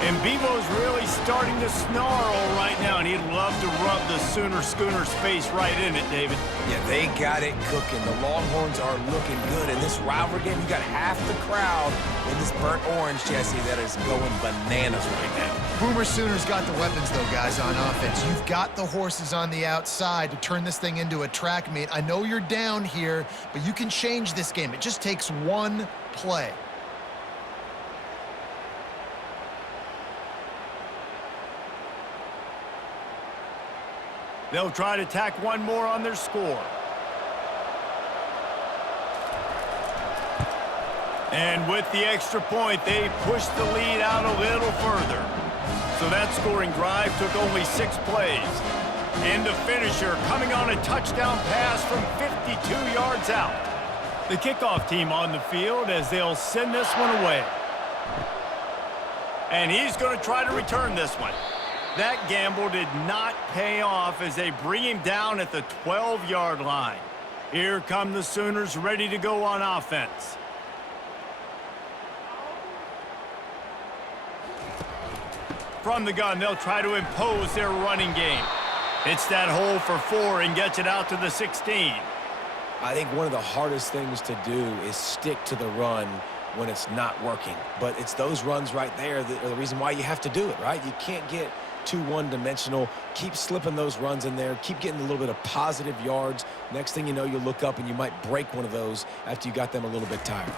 And Bevo's really starting to snarl right now, and he'd love to rub the Schooner's face right in it, David. Yeah, they got it cooking. The Longhorns are looking good. In this rivalry game, you got half the crowd in this burnt orange, Jesse, that is going bananas right now. Boomer Sooners got the weapons, though, guys, on offense. You've got the horses on the outside to turn this thing into a track meet. I know you're down here, but you can change this game. It just takes one play. They'll try to tack one more on their score. And with the extra point, they pushed the lead out a little further. So that scoring drive took only 6 plays. And the finisher coming on a touchdown pass from 52 yards out. The kickoff team on the field as they'll send this one away. And he's going to try to return this one. That gamble did not pay off as they bring him down at the 12-yard line. Here come the Sooners ready to go on offense. From the gun, they'll try to impose their running game. Hits that hole for 4 and gets it out to the 16. I think one of the hardest things to do is stick to the run when it's not working. But it's those runs right there that are the reason why you have to do it, right? You can't get too one-dimensional. Keep slipping those runs in there. Keep getting a little bit of positive yards. Next thing you know, you look up and you might break one of those after you got them a little bit tired.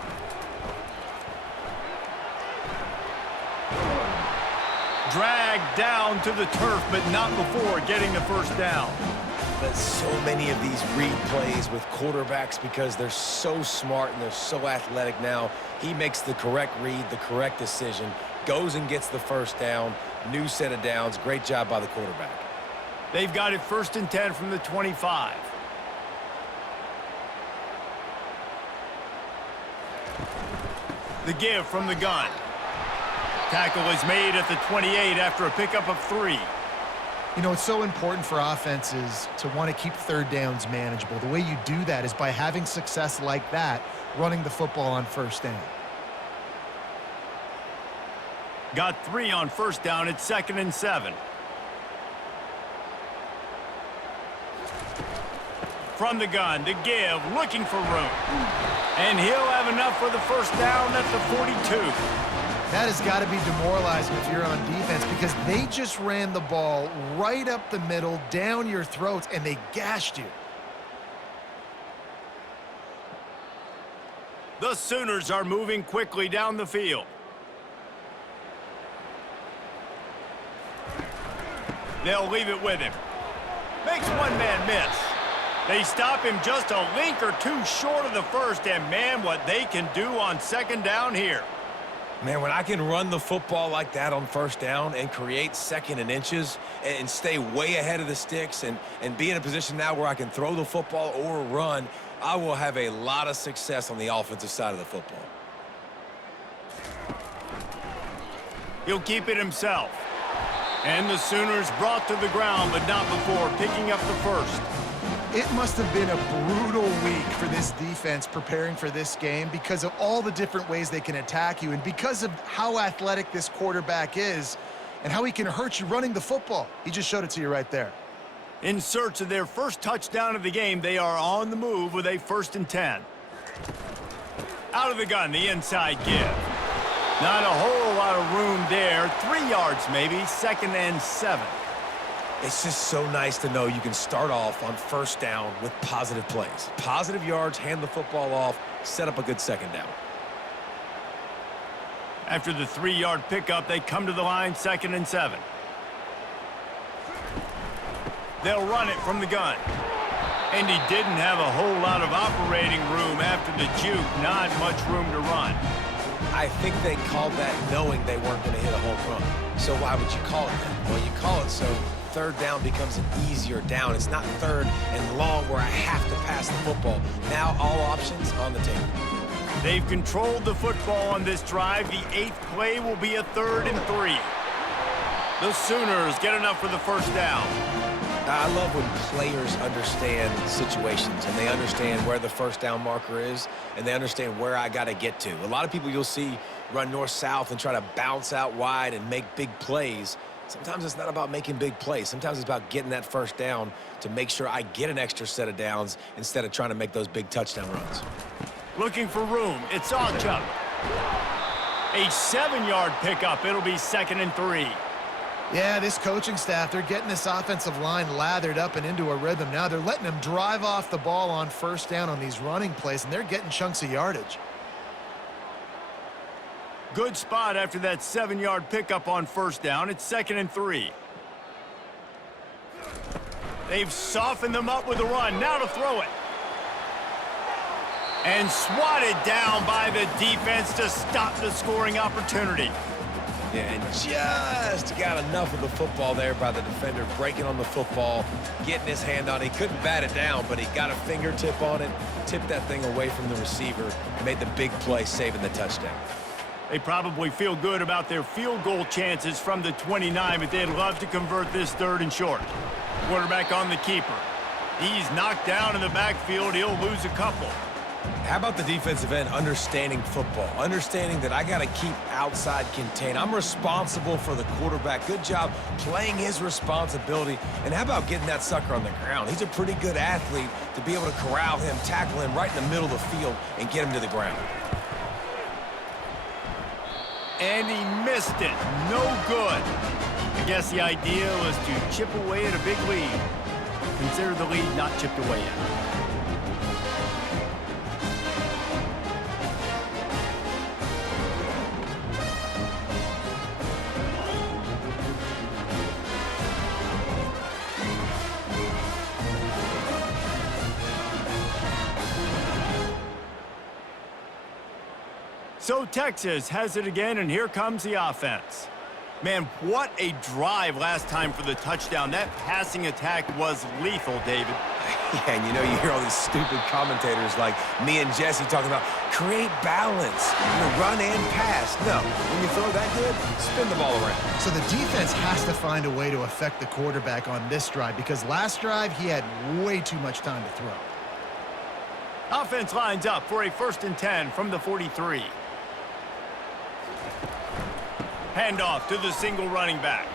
Dragged down to the turf, but not before getting the first down. But so many of these read plays with quarterbacks, because they're so smart and they're so athletic now, he makes the correct read, the correct decision, goes and gets the first down, new set of downs. Great job by the quarterback. They've got it 1st and 10 from the 25. The give from the gun. Tackle is made at the 28 after a pickup of 3. You know, it's so important for offenses to want to keep 3rd downs manageable. The way you do that is by having success like that, running the football on 1st down. Got 3 on 1st down at 2nd and 7. From the gun, the give, looking for room. And he'll have enough for the first down at the 42. That has got to be demoralizing if you're on defense, because they just ran the ball right up the middle, down your throats, and they gashed you. The Sooners are moving quickly down the field. They'll leave it with him. Makes one man miss. They stop him just a link or two short of the first, and man, what they can do on second down here. Man, when I can run the football like that on first down and create second and inches and stay way ahead of the sticks and be in a position now where I can throw the football or run, I will have a lot of success on the offensive side of the football. He'll keep it himself. And the Sooners brought to the ground, but not before picking up the first. It must have been a brutal week for this defense preparing for this game because of all the different ways they can attack you and because of how athletic this quarterback is and how he can hurt you running the football. He just showed it to you right there. In search of their first touchdown of the game, they are on the move with a 1st and 10. Out of the gun, the inside give. Not a whole lot of room there. 3 yards maybe, 2nd and 7. It's just so nice to know you can start off on first down with positive plays. Positive yards, hand the football off, set up a good second down. After the 3-yard pickup, they come to the line, 2nd and 7. They'll run it from the gun. And he didn't have a whole lot of operating room after the juke. Not much room to run. I think they called that knowing they weren't going to hit a home run. So why would you call it that? Well, you call it so third down becomes an easier down. It's not third and long where I have to pass the football. Now all options on the table. They've controlled the football on this drive. The 8th play will be a 3rd and 3. The Sooners get enough for the first down. I love when players understand situations and they understand where the first down marker is and they understand where I got to get to. A lot of people you'll see run north-south and try to bounce out wide and make big plays. Sometimes it's not about making big plays. Sometimes it's about getting that first down to make sure I get an extra set of downs instead of trying to make those big touchdown runs. Looking for room. It's Ogchuck. A 7-yard pickup. It'll be 2nd and 3. Yeah, this coaching staff, they're getting this offensive line lathered up and into a rhythm now. They're letting them drive off the ball on first down on these running plays, and they're getting chunks of yardage. Good spot after that 7-yard pickup on first down. It's 2nd and 3. They've softened them up with a run. Now to throw it. And swatted down by the defense to stop the scoring opportunity. Yeah, and just got enough of the football there by the defender, breaking on the football, getting his hand on it. He couldn't bat it down, but he got a fingertip on it, tipped that thing away from the receiver, made the big play, saving the touchdown. They probably feel good about their field goal chances from the 29, but they'd love to convert this 3rd and short. Quarterback on the keeper. He's knocked down in the backfield. He'll lose a couple. How about the defensive end understanding football, understanding that I got to keep outside contain. I'm responsible for the quarterback. Good job playing his responsibility. And how about getting that sucker on the ground? He's a pretty good athlete to be able to corral him, tackle him right in the middle of the field, and get him to the ground. And he missed it. No good. I guess the idea was to chip away at a big lead. Consider the lead not chipped away yet. So Texas has it again, and here comes the offense. Man, what a drive last time for the touchdown. That passing attack was lethal, David. Yeah, and you know, you hear all these stupid commentators like me and Jesse talking about create balance, run and pass. No, when you throw that good, spin the ball around. So the defense has to find a way to affect the quarterback on this drive because last drive he had way too much time to throw. Offense lines up for a 1st and 10 from the 43. Handoff to the single running back.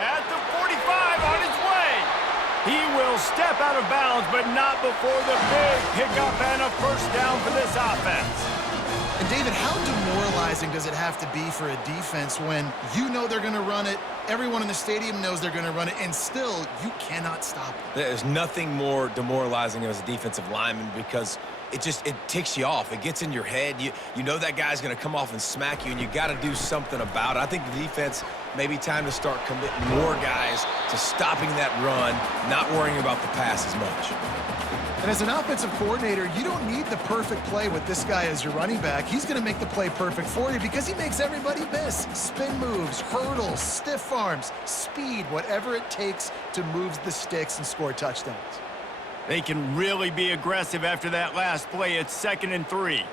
At the 45 on his way. He will step out of bounds, but not before the big pickup and a 1st down for this offense. And David, how demoralizing does it have to be for a defense when you know they're going to run it, everyone in the stadium knows they're going to run it, and still you cannot stop it? There's nothing more demoralizing as a defensive lineman because it ticks you off. It gets in your head. You know that guy's going to come off and smack you, and you got to do something about it. I think the defense, maybe time to start committing more guys to stopping that run, not worrying about the pass as much. And as an offensive coordinator, you don't need the perfect play with this guy as your running back. He's going to make the play perfect for you because he makes everybody miss. Spin moves, hurdles, stiff arms, speed, whatever it takes to move the sticks and score touchdowns. They can really be aggressive after that last play. It's 2nd and 3.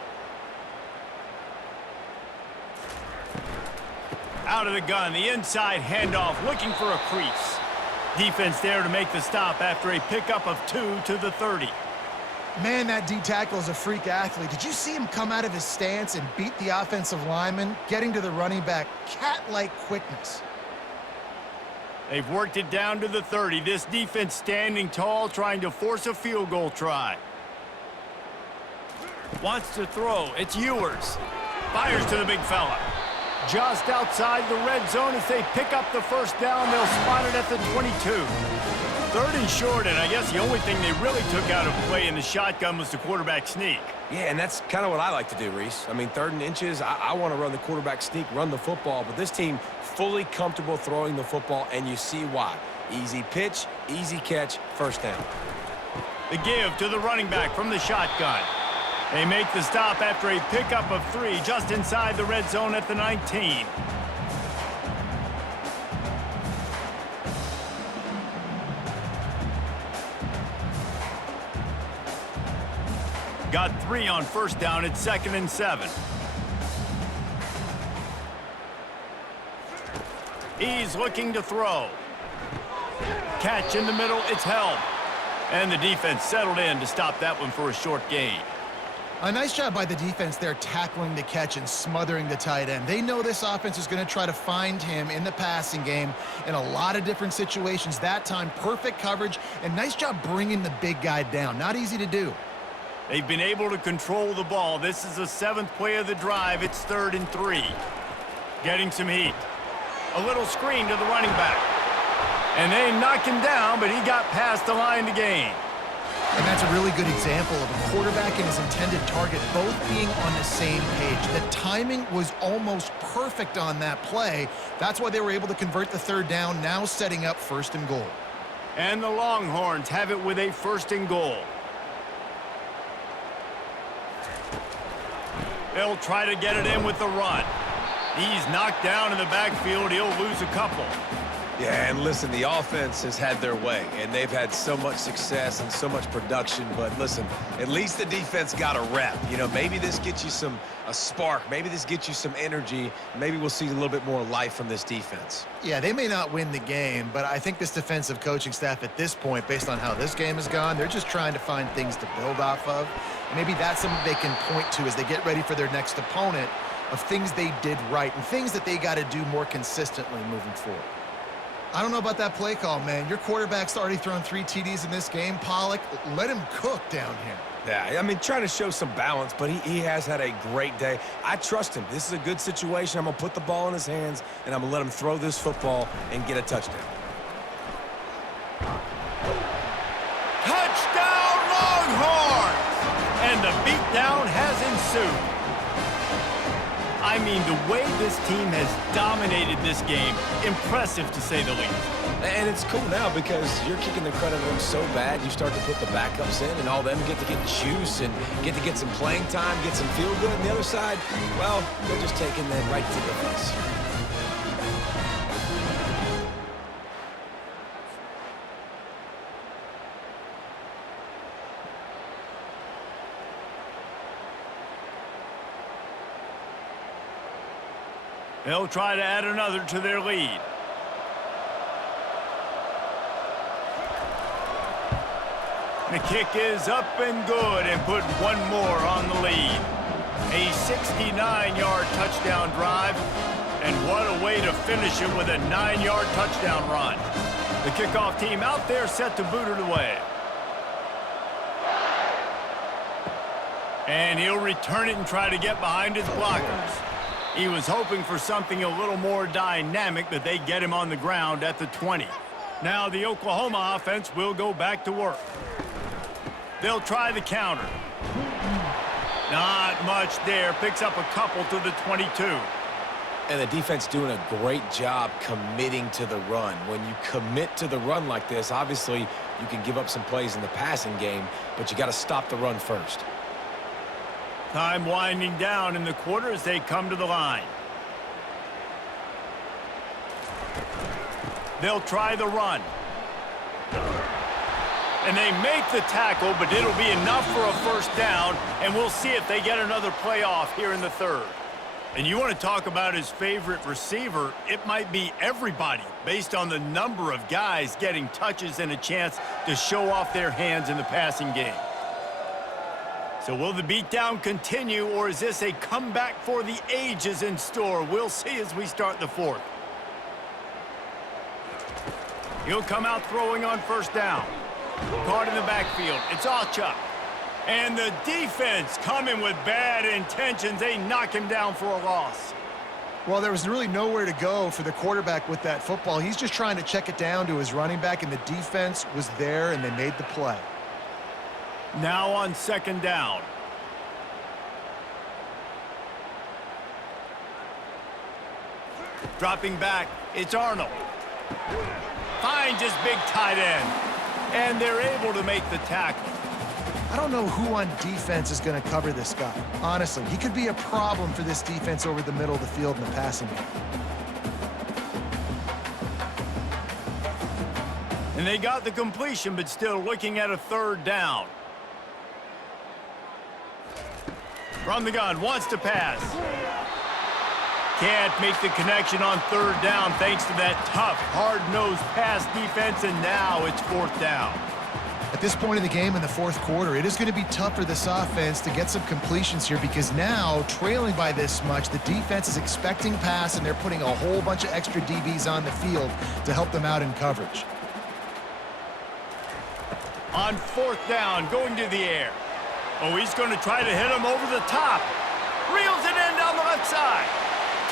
Out of the gun, the inside handoff, looking for a crease. Defense there to make the stop after a pickup of 2 to the 30. Man, that D tackle is a freak athlete. Did you see him come out of his stance and beat the offensive lineman, getting to the running back? Cat-like quickness. They've worked it down to the 30. This defense standing tall, trying to force a field goal try. Wants to throw. It's Ewers. Fires to the big fella. Just outside the red zone as they pick up the first down. They'll spot it at the 22. 3rd and short, and I guess the only thing they really took out of play in the shotgun was the quarterback sneak. Yeah, and that's kind of what I like to do, Reese. I mean, 3rd and inches, I want to run the quarterback sneak, run the football, but this team fully comfortable throwing the football, and you see why. Easy pitch, easy catch, first down. The give to the running back from the shotgun. They make the stop after a pickup of 3 just inside the red zone at the 19. Got 3 on first down. It's 2nd and 7. He's looking to throw. Catch in the middle. It's held. And the defense settled in to stop that one for a short gain. A nice job by the defense there tackling the catch and smothering the tight end. They know this offense is going to try to find him in the passing game in a lot of different situations. That time, perfect coverage, and nice job bringing the big guy down. Not easy to do. They've been able to control the ball. This is the 7th play of the drive. It's 3rd and 3. Getting some heat. A little screen to the running back. And they knock him down, but he got past the line to gain. And that's a really good example of a quarterback and his intended target both being on the same page. The timing was almost perfect on that play. That's why they were able to convert the 3rd down, now setting up 1st and goal. And the Longhorns have it with a 1st and goal. They'll try to get it in with the run. He's knocked down in the backfield. He'll lose a couple. Yeah, and listen, the offense has had their way, and they've had so much success and so much production. But listen, at least the defense got a rep. You know, maybe this gets you a spark. Maybe this gets you some energy. Maybe we'll see a little bit more life from this defense. Yeah, they may not win the game, but I think this defensive coaching staff at this point, based on how this game has gone, they're just trying to find things to build off of. Maybe that's something they can point to as they get ready for their next opponent, of things they did right and things that they got to do more consistently moving forward. I don't know about that play call, man. Your quarterback's already thrown 3 TDs in this game. Pollock, let him cook down here. Yeah, I mean, trying to show some balance, but he has had a great day. I trust him. This is a good situation. I'm going to put the ball in his hands, and I'm going to let him throw this football and get a touchdown. Touchdown, Longhorns! And the beatdown has ensued. I mean, the way this team has dominated this game, impressive to say the least. And it's cool now because you're kicking the credit to them so bad, you start to put the backups in, and all them get to get juice and get to get some playing time, get some feel good. And the other side, well, they're just taking them right to the face. They'll try to add another to their lead. The kick is up and good and put one more on the lead. A 69-yard touchdown drive, and what a way to finish it with a 9-yard touchdown run. The kickoff team out there set to boot it away. And he'll return it and try to get behind his blockers. He was hoping for something a little more dynamic, but they get him on the ground at the 20. Now the Oklahoma offense will go back to work. They'll try the counter. Not much there. Picks up a couple to the 22. And the defense doing a great job committing to the run. When you commit to the run like this, obviously you can give up some plays in the passing game, but you got to stop the run first. Time winding down in the quarter as they come to the line. They'll try the run. And they make the tackle, but it'll be enough for a first down, and we'll see if they get another play off here in the third. And you want to talk about his favorite receiver, it might be everybody based on the number of guys getting touches and a chance to show off their hands in the passing game. So will the beatdown continue, or is this a comeback for the ages in store? We'll see as we start the fourth. He'll come out throwing on first down. Caught in the backfield. It's Ocha. And the defense coming with bad intentions. They knock him down for a loss. Well, there was really nowhere to go for the quarterback with that football. He's just trying to check it down to his running back, and the defense was there, and they made the play. Now on second down. Dropping back, it's Arnold. Finds his big tight end. And they're able to make the tackle. I don't know who on defense is going to cover this guy. Honestly, he could be a problem for this defense over the middle of the field in the passing game. And they got the completion, but still looking at a third down. From the gun, wants to pass. Can't make the connection on third down thanks to that tough, hard-nosed pass defense, and now it's fourth down. At this point in the game in the fourth quarter, it is going to be tough for this offense to get some completions here because now, trailing by this much, the defense is expecting pass, and they're putting a whole bunch of extra DBs on the field to help them out in coverage. On fourth down, going to the air. Oh, he's going to try to hit him over the top. Reels it in down the left side.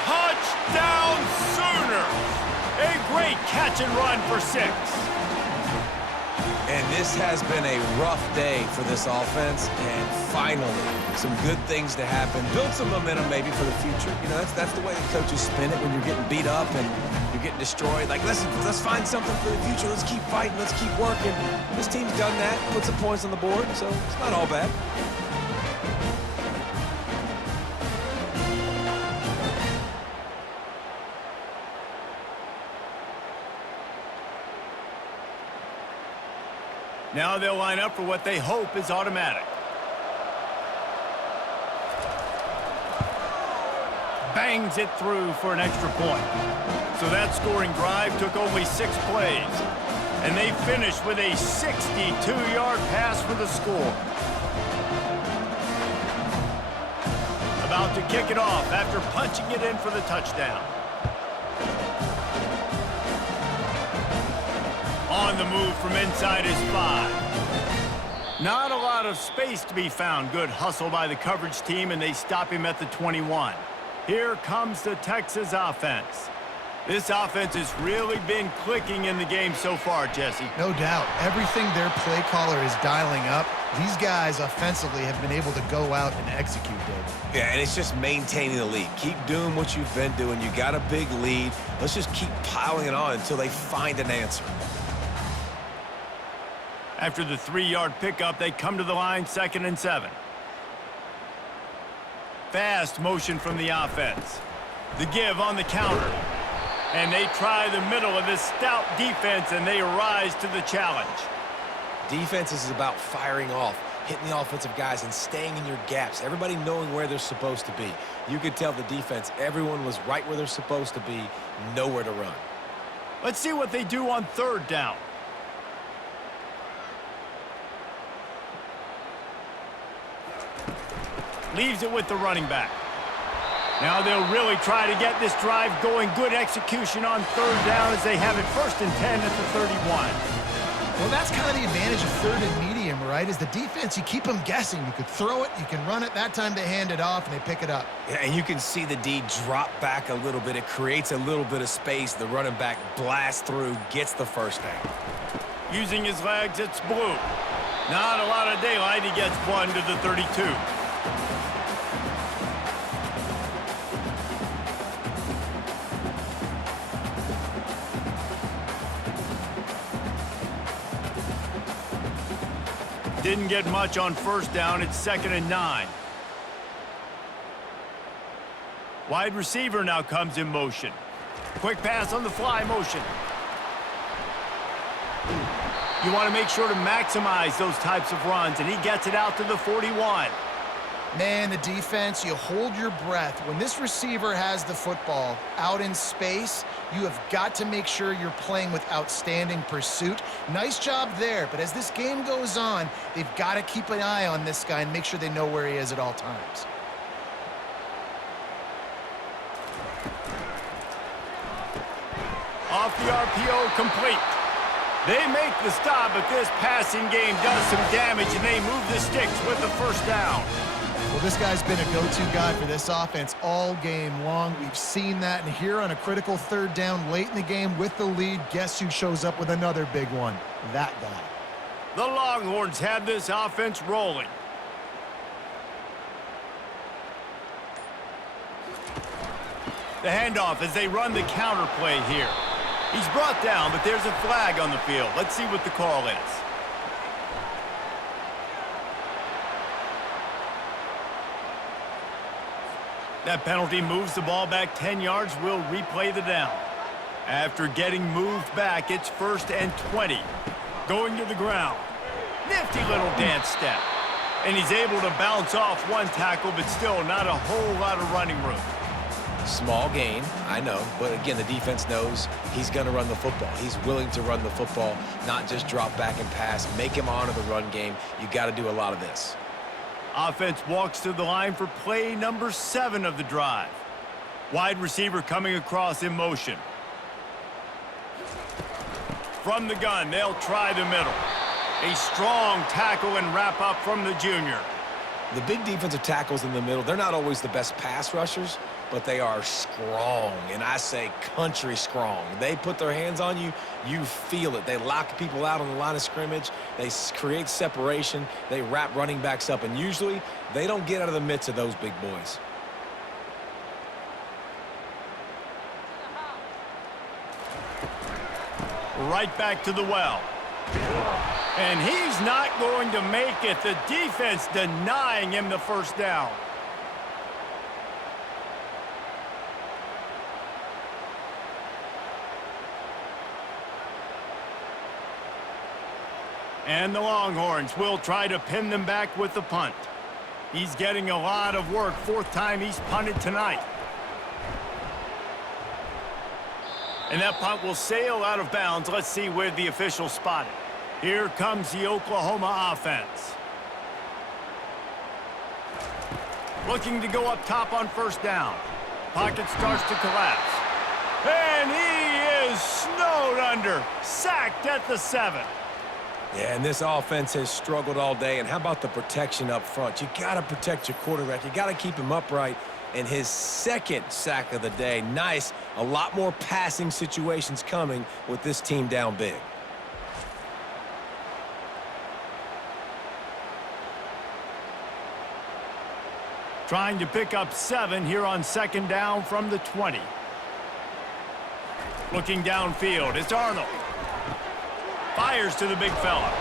Touchdown Sooners! A great catch and run for 6. And this has been a rough day for this offense, and finally, some good things to happen. Build some momentum maybe for the future. You know, that's the way the coaches spin it when you're getting beat up and you're getting destroyed. Like, listen, let's find something for the future. Let's keep fighting. Let's keep working. This team's done that, put some points on the board, so it's not all bad. Now they'll line up for what they hope is automatic. Bangs it through for an extra point. So that scoring drive took only 6 plays. And they finished with a 62-yard pass for the score. About to kick it off after punching it in for the touchdown. On the move from inside his 5. Not a lot of space to be found. Good hustle by the coverage team, and they stop him at the 21. Here comes the Texas offense. This offense has really been clicking in the game so far, Jesse. No doubt. Everything their play caller is dialing up, these guys offensively have been able to go out and execute, Dave. Yeah, and it's just maintaining the lead. Keep doing what you've been doing. You got a big lead. Let's just keep piling it on until they find an answer. After the 3-yard pickup, they come to the line, 2nd and 7. Fast motion from the offense. The give on the counter. And they try the middle of this stout defense, and they rise to the challenge. Defense is about firing off, hitting the offensive guys, and staying in your gaps. Everybody knowing where they're supposed to be. You could tell the defense, everyone was right where they're supposed to be, nowhere to run. Let's see what they do on third down. Leaves it with the running back. Now they'll really try to get this drive going. Good execution on third down as they have it 1st and 10 at the 31. Well, that's kind of the advantage of third and medium, right? Is the defense, you keep them guessing. You could throw it, you can run it. That time they hand it off, and they pick it up. Yeah, and you can see the D drop back a little bit. It creates a little bit of space. The running back blasts through, gets the first down. Using his legs, it's Blue. Not a lot of daylight. He gets 1 to the 32. didn't get much on first down. It's 2nd and 9. Wide receiver now comes in motion. Quick pass on the fly motion. You want to make sure to maximize those types of runs, and he gets it out to the 41. Man, the defense, you hold your breath. When this receiver has the football out in space, you have got to make sure you're playing with outstanding pursuit. Nice job there, but as this game goes on, they've got to keep an eye on this guy and make sure they know where he is at all times. Off the RPO, complete. They make the stop, but this passing game does some damage, and they move the sticks with the first down. Well, this guy's been a go-to guy for this offense all game long. We've seen that, and here on a critical 3rd down late in the game with the lead, guess who shows up with another big one? That guy. The Longhorns have this offense rolling. The handoff as they run the counter play here. He's brought down, but there's a flag on the field. Let's see what the call is. That penalty moves the ball back 10 yards. We'll replay the down. After getting moved back, it's 1st and 20. Going to the ground. Nifty little dance step. And he's able to bounce off one tackle, but still not a whole lot of running room. Small gain, I know, but again, the defense knows he's going to run the football. He's willing to run the football, not just drop back and pass, make him honor the run game. You got to do a lot of this. Offense walks to the line for play number 7 of the drive. Wide receiver coming across in motion. From the gun, they'll try the middle. A strong tackle and wrap up from the junior. The big defensive tackles in the middle, they're not always the best pass rushers, but they are strong, and I say country strong. They put their hands on you, you feel it. They lock people out on the line of scrimmage. They create separation. They wrap running backs up, and usually they don't get out of the midst of those big boys. Right back to the well. And he's not going to make it. The defense denying him the first down. And the Longhorns will try to pin them back with the punt. He's getting a lot of work. 4th time he's punted tonight. And that punt will sail out of bounds. Let's see where the officials spot it. Here comes the Oklahoma offense. Looking to go up top on first down. Pocket starts to collapse. And he is snowed under. Sacked at the 7. Yeah, and this offense has struggled all day. And how about the protection up front? You got to protect your quarterback. You got to keep him upright. And his 2nd sack of the day. Nice. A lot more passing situations coming with this team down big. Trying to pick up 7 here on 2nd down from the 20. Looking downfield, it's Arnold. Fires to the big fella.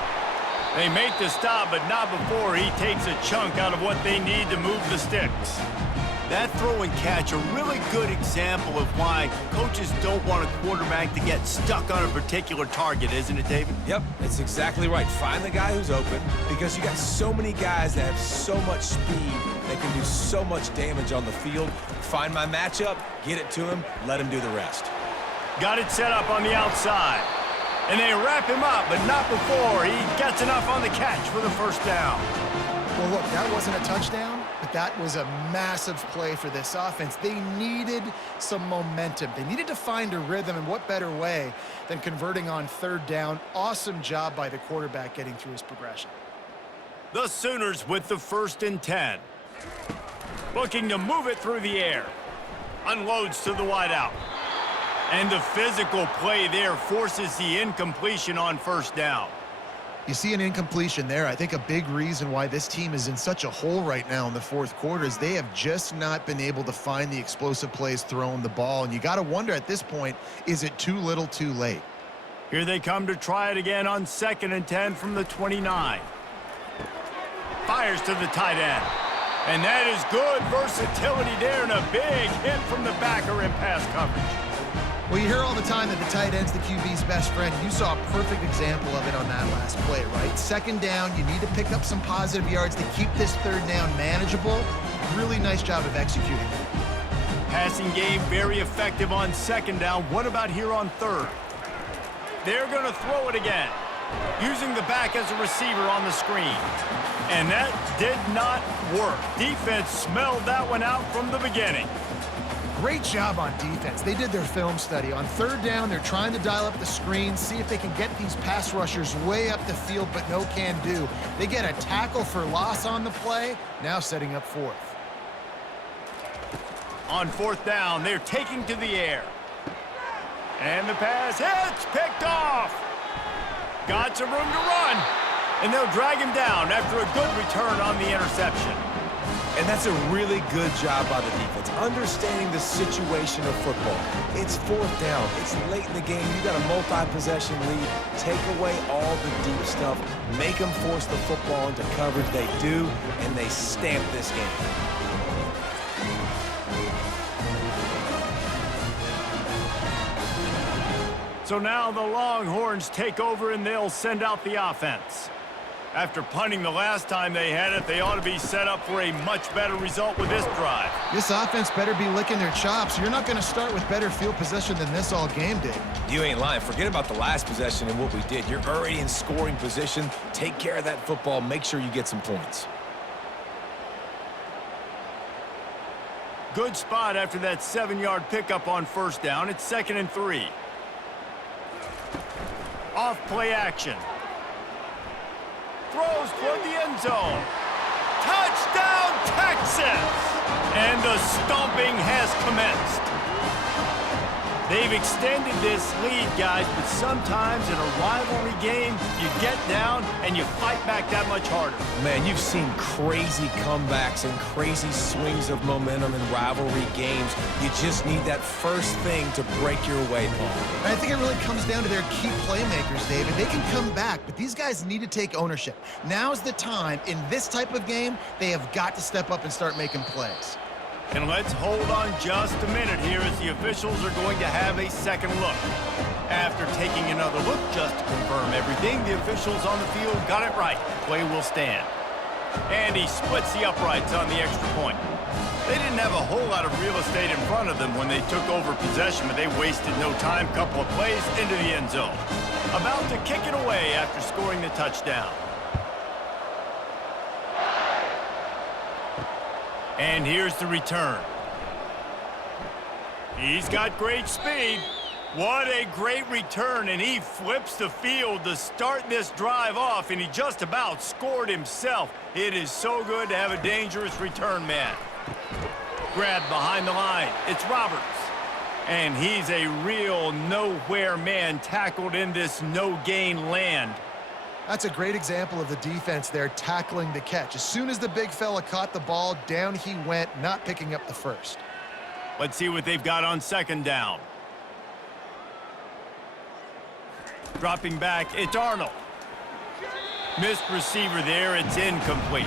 They make the stop, but not before he takes a chunk out of what they need to move the sticks. That throw and catch, a really good example of why coaches don't want a quarterback to get stuck on a particular target, isn't it, David? Yep, it's exactly right. Find the guy who's open, because you got so many guys that have so much speed that can do so much damage on the field. Find my matchup, get it to him, let him do the rest. Got it set up on the outside. And they wrap him up, but not before he gets enough on the catch for the first down. Well, look, that wasn't a touchdown, but that was a massive play for this offense. They needed some momentum. They needed to find a rhythm, and what better way than converting on 3rd down. Awesome job by the quarterback getting through his progression. The Sooners with the 1st and 10. Looking to move it through the air. Unloads to the wideout. And the physical play there forces the incompletion on first down. You see an incompletion there. I think a big reason why this team is in such a hole right now in the 4th quarter is they have just not been able to find the explosive plays throwing the ball. And you got to wonder at this point, is it too little too late? Here they come to try it again on 2nd and 10 from the 29. fires to the tight end. And that is good versatility there and a big hit from the backer in pass coverage. Well, you hear all the time that the tight end's the QB's best friend. You saw a perfect example of it on that last play, right? Second down, you need to pick up some positive yards to keep this third down manageable. Really nice job of executing that. Passing game very effective on second down. What about here on third? They're going to throw it again, using the back as a receiver on the screen. And that did not work. Defense smelled that one out from the beginning. Great job on defense. They did their film study. On third down, they're trying to dial up the screen, see if they can get these pass rushers way up the field, but no can do. They get a tackle for loss on the play, now setting up fourth. On fourth down, they're taking to the air. And the pass hits, picked off. Got some room to run. And they'll drag him down after a good return on the interception. And that's a really good job by the defense, understanding the situation of football. It's fourth down. It's late in the game. You got a multi-possession lead. Take away all the deep stuff. Make them force the football into coverage. They do, and they stamp this game. So now the Longhorns take over and they'll send out the offense. After punting the last time they had it, they ought to be set up for a much better result with this drive. This offense better be licking their chops. You're not going to start with better field possession than this all game did. You ain't lying. Forget about the last possession and what we did. You're already in scoring position. Take care of that football. Make sure you get some points. Good spot after that 7-yard pickup on first down. It's 2nd and 3. Off play action. Throws toward the end zone. Touchdown, Texas! And the stomping has commenced. They've extended this lead, guys, but sometimes in a rivalry game, you get down and you fight back that much harder. Man, you've seen crazy comebacks and crazy swings of momentum in rivalry games. You just need that first thing to break your way, Paul. I think it really comes down to their key playmakers, David. They can come back, but these guys need to take ownership. Now's the time. In this type of game, they have got to step up and start making plays. And let's hold on just a minute here as the officials are going to have a second look. After taking another look just to confirm everything, the officials on the field got it right. Play will stand. And he splits the uprights on the extra point. They didn't have a whole lot of real estate in front of them when they took over possession, but they wasted no time. Couple of plays into the end zone. About to kick it away after scoring the touchdown. And here's the return. He's got great speed. What a great return, and he flips the field to start this drive off, and he just about scored himself. It is so good to have a dangerous return man. Grabbed behind the line. It's Roberts. And he's a real nowhere man tackled in this no-gain land. That's a great example of the defense there tackling the catch. As soon as the big fella caught the ball, down he went, not picking up the first. Let's see what they've got on second down. Dropping back, it's Arnold. Missed receiver there, it's incomplete.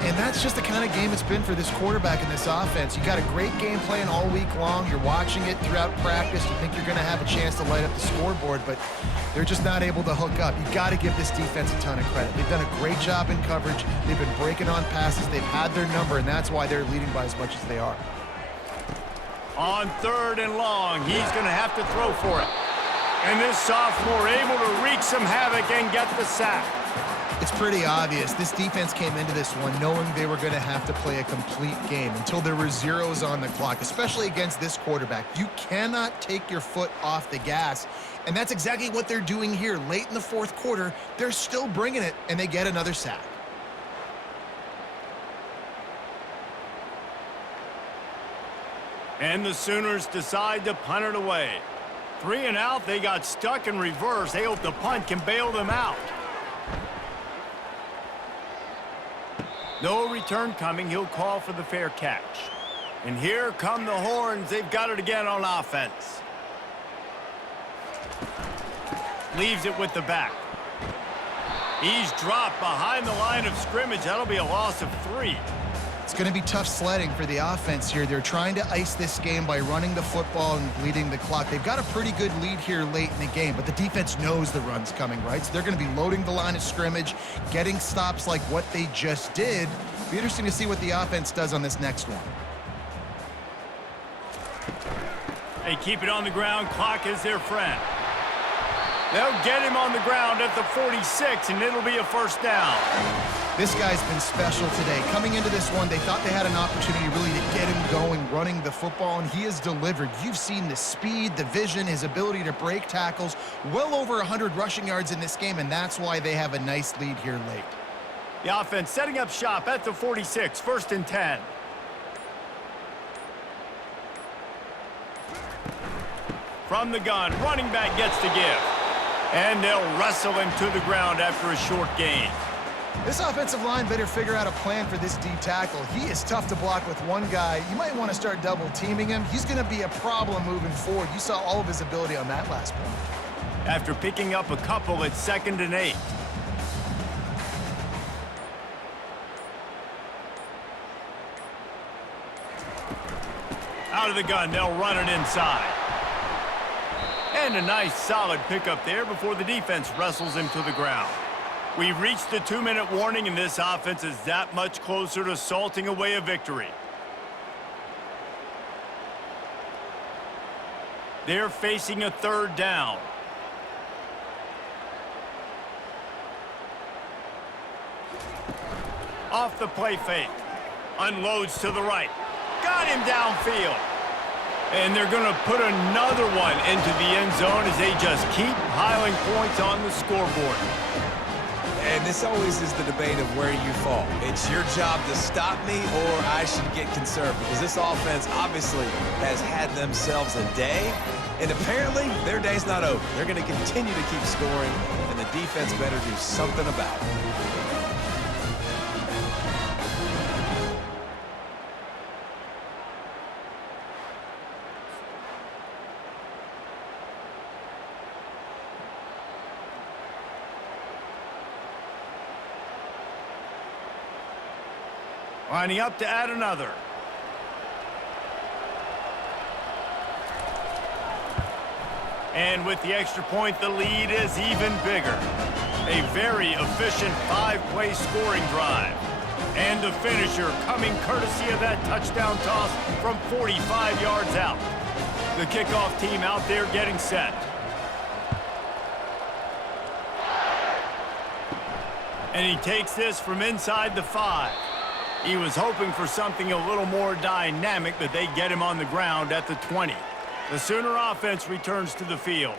And that's just the kind of game it's been for this quarterback in this offense. You got a great game plan all week long. You're watching it throughout practice. You think you're going to have a chance to light up the scoreboard, but they're just not able to hook up. You got to give this defense a ton of credit. They've done a great job in coverage. They've been breaking on passes. They've had their number, and that's why they're leading by as much as they are. On third and long, he's going to have to throw for it. And this sophomore able to wreak some havoc and get the sack. It's pretty obvious. This defense came into this one knowing they were going to have to play a complete game until there were zeros on the clock, especially against this quarterback. You cannot take your foot off the gas, and that's exactly what they're doing here. Late in the fourth quarter, they're still bringing it, and they get another sack. And the Sooners decide to punt it away. 3 and out, they got stuck in reverse. They hope the punt can bail them out. No return coming. He'll call for the fair catch. And here come the Horns. They've got it again on offense. Leaves it with the back. He's dropped behind the line of scrimmage. That'll be a loss of 3. It's going to be tough sledding for the offense here. They're trying to ice this game by running the football and bleeding the clock. They've got a pretty good lead here late in the game, but the defense knows the run's coming, right? So they're going to be loading the line of scrimmage, getting stops like what they just did. Be interesting to see what the offense does on this next one. They keep it on the ground. Clock is their friend. They'll get him on the ground at the 46, and it'll be a first down. This guy's been special today. Coming into this one, they thought they had an opportunity really to get him going, running the football, and he has delivered. You've seen the speed, the vision, his ability to break tackles, well over 100 rushing yards in this game, and that's why they have a nice lead here late. The offense setting up shop at the 46, 1st and 10. From the gun, running back gets the give. And they'll wrestle him to the ground after a short gain. This offensive line better figure out a plan for this D tackle. He is tough to block with one guy. You might want to start double teaming him. He's going to be a problem moving forward. You saw all of his ability on that last play. After picking up a couple, it's 2nd and 8. Out of the gun, they'll run it inside. And a nice solid pickup there before the defense wrestles him to the ground. We've reached the 2-minute warning, and this offense is that much closer to salting away a victory. They're facing a 3rd down. Off the play fake. Unloads to the right. Got him downfield. And they're going to put another one into the end zone as they just keep piling points on the scoreboard. And this always is the debate of where you fall. It's your job to stop me, or I should get conserved, because this offense obviously has had themselves a day, and apparently their day's not over. They're going to continue to keep scoring, and the defense better do something about it. Lining up to add another. And with the extra point, the lead is even bigger. A very efficient 5-play scoring drive. And the finisher coming courtesy of that touchdown toss from 45 yards out. The kickoff team out there getting set. And he takes this from inside the 5. He was hoping for something a little more dynamic, but they get him on the ground at the 20. The Sooner offense returns to the field.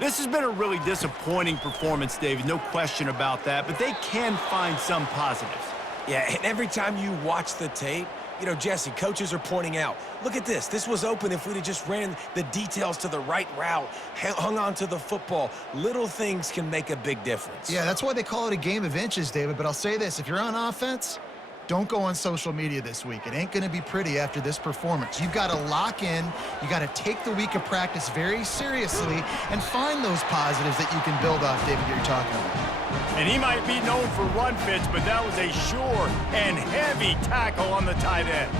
This has been a really disappointing performance, David, no question about that, but they can find some positives. Yeah, and every time you watch the tape, you know, Jesse, coaches are pointing out, look at this. This was open if we'd have just ran the details to the right route, hung on to the football. Little things can make a big difference. Yeah, that's why they call it a game of inches, David, but I'll say this. If you're on offense, don't go on social media this week. It ain't going to be pretty after this performance. You've got to lock in. You got to take the week of practice very seriously and find those positives that you can build off, David, you're talking about. And he might be known for run fits, but that was a sure and heavy tackle on the tight end.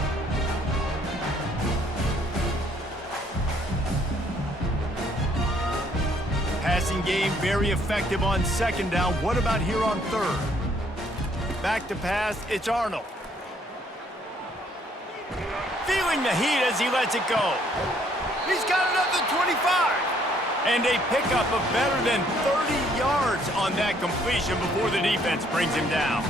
Passing game very effective on 2nd down. What about here on 3rd? Back to pass, it's Arnold. Feeling the heat as he lets it go. He's got it up to 25. And a pickup of better than 30 yards on that completion before the defense brings him down.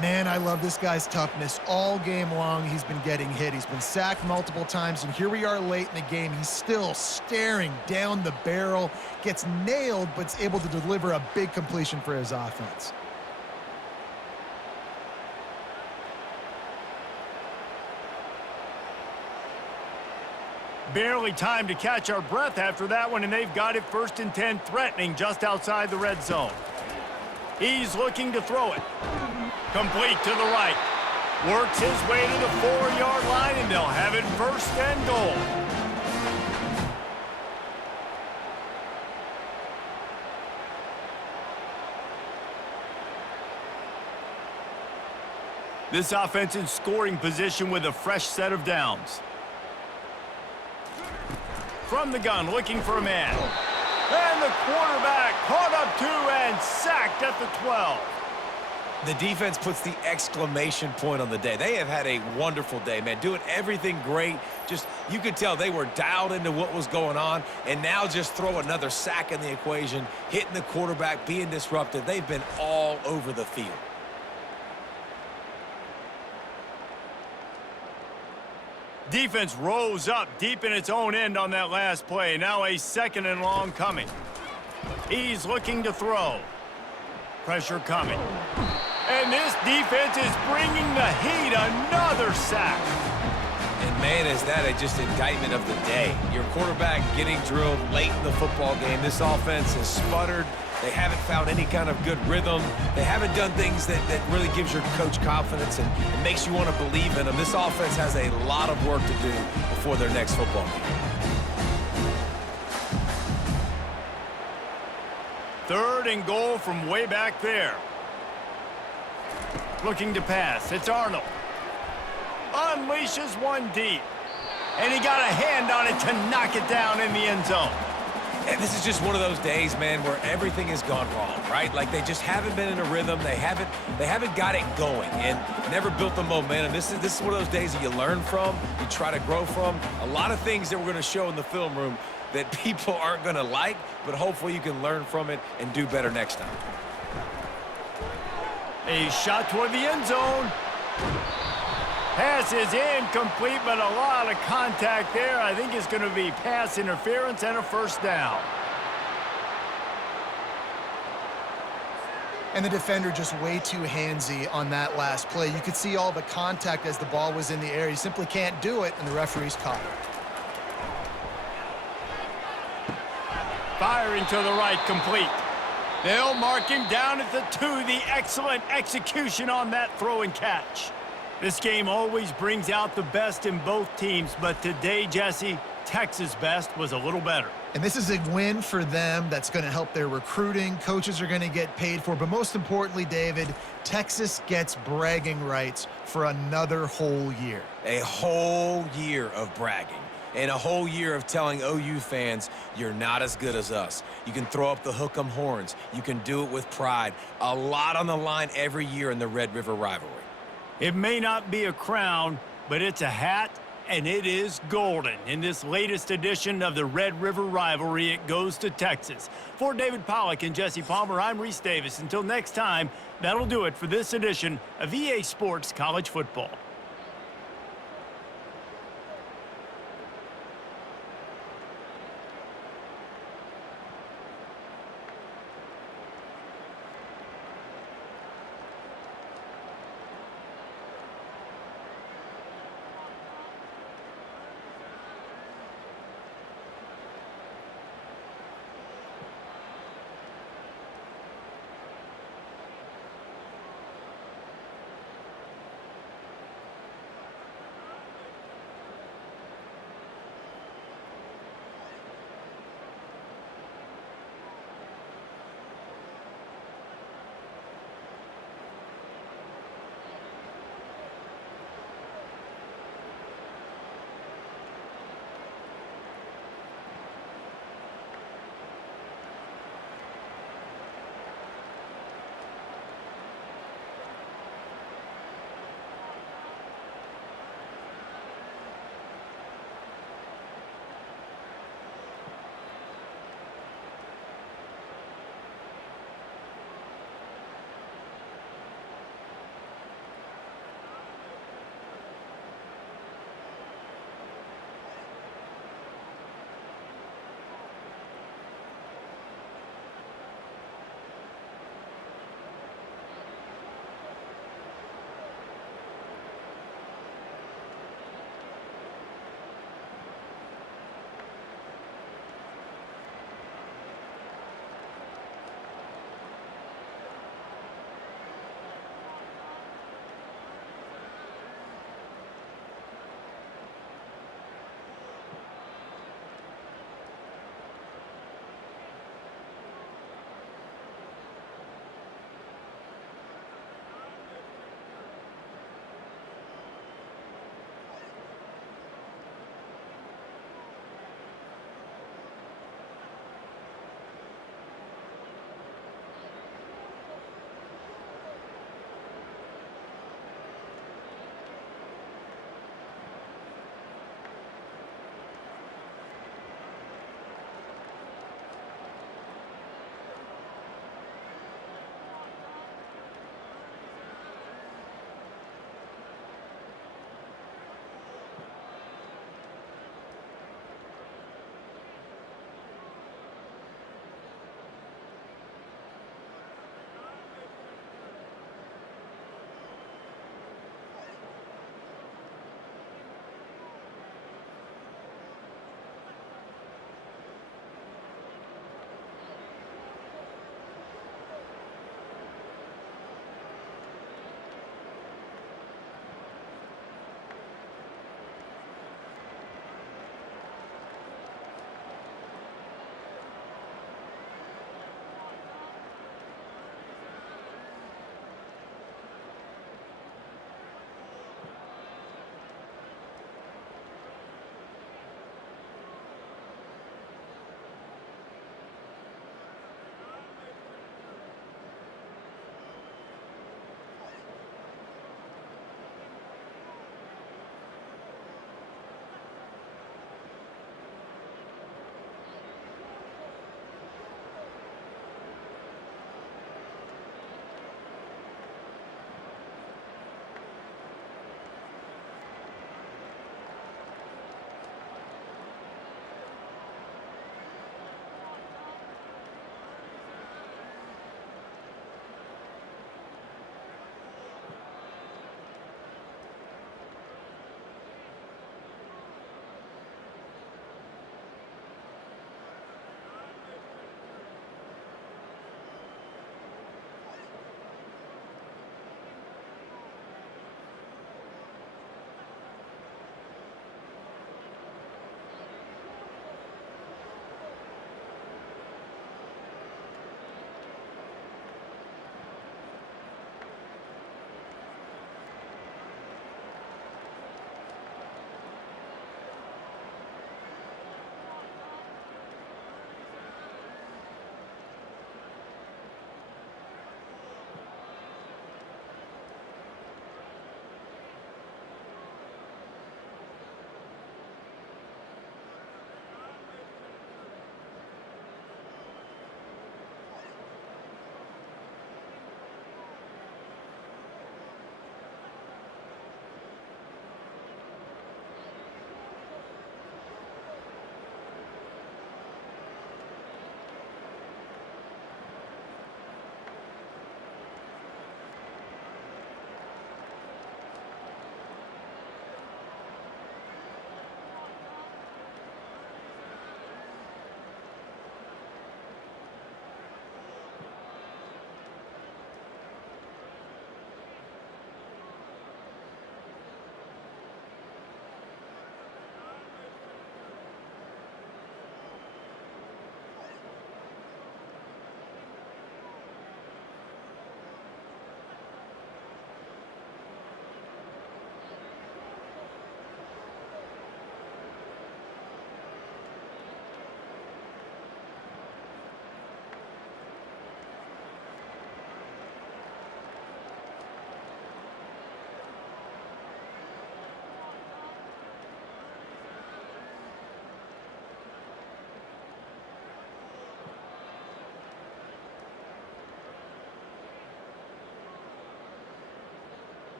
Man, I love this guy's toughness. All game long, he's been getting hit. He's been sacked multiple times, and here we are late in the game. He's still staring down the barrel, gets nailed, but is able to deliver a big completion for his offense. Barely time to catch our breath after that one, and they've got it 1st and 10, threatening just outside the red zone. He's looking to throw it. Complete to the right. Works his way to the 4-yard line, and they'll have it 1st and goal. This offense in scoring position with a fresh set of downs. From the gun, looking for a man. And the quarterback caught up two and sacked at the 12. The defense puts the exclamation point on the day. They have had a wonderful day, man, doing everything great. Just, you could tell they were dialed into what was going on, and now just throw another sack in the equation, hitting the quarterback, being disrupted. They've been all over the field. Defense rose up deep in its own end on that last play. Now a 2nd and long coming. He's looking to throw. Pressure coming. And this defense is bringing the heat. Another sack. And, man, is that just indictment of the day. Your quarterback getting drilled late in the football game. This offense has sputtered. They haven't found any kind of good rhythm. They haven't done things that really gives your coach confidence and makes you want to believe in them. This offense has a lot of work to do before their next football game. 3rd and goal from way back there. Looking to pass. It's Arnold. Unleashes one deep. And he got a hand on it to knock it down in the end zone. And this is just one of those days, man, where everything has gone wrong, right? Like they just haven't been in a rhythm. They haven't got it going and never built the momentum. This is one of those days that you learn from, you try to grow from. A lot of things that we're going to show in the film room that people aren't going to like, but hopefully you can learn from it and do better next time. A shot toward the end zone. Pass is incomplete, but a lot of contact there. I think it's going to be pass interference and a 1st down. And the defender just way too handsy on that last play. You could see all the contact as the ball was in the air. He simply can't do it, and the referee's caught it. Firing to the right, complete. They'll mark him down at the 2. The excellent execution on that throw and catch. This game always brings out the best in both teams, but today, Jesse, Texas' best was a little better. And this is a win for them that's going to help their recruiting. Coaches are going to get paid for. But most importantly, David, Texas gets bragging rights for another whole year. A whole year of bragging. And a whole year of telling OU fans, you're not as good as us. You can throw up the hook 'em horns. You can do it with pride. A lot on the line every year in the Red River rivalry. It may not be a crown, but it's a hat, and it is golden. In this latest edition of the Red River rivalry, it goes to Texas. For David Pollack and Jesse Palmer, I'm Reese Davis. Until next time, that'll do it for this edition of EA Sports College Football.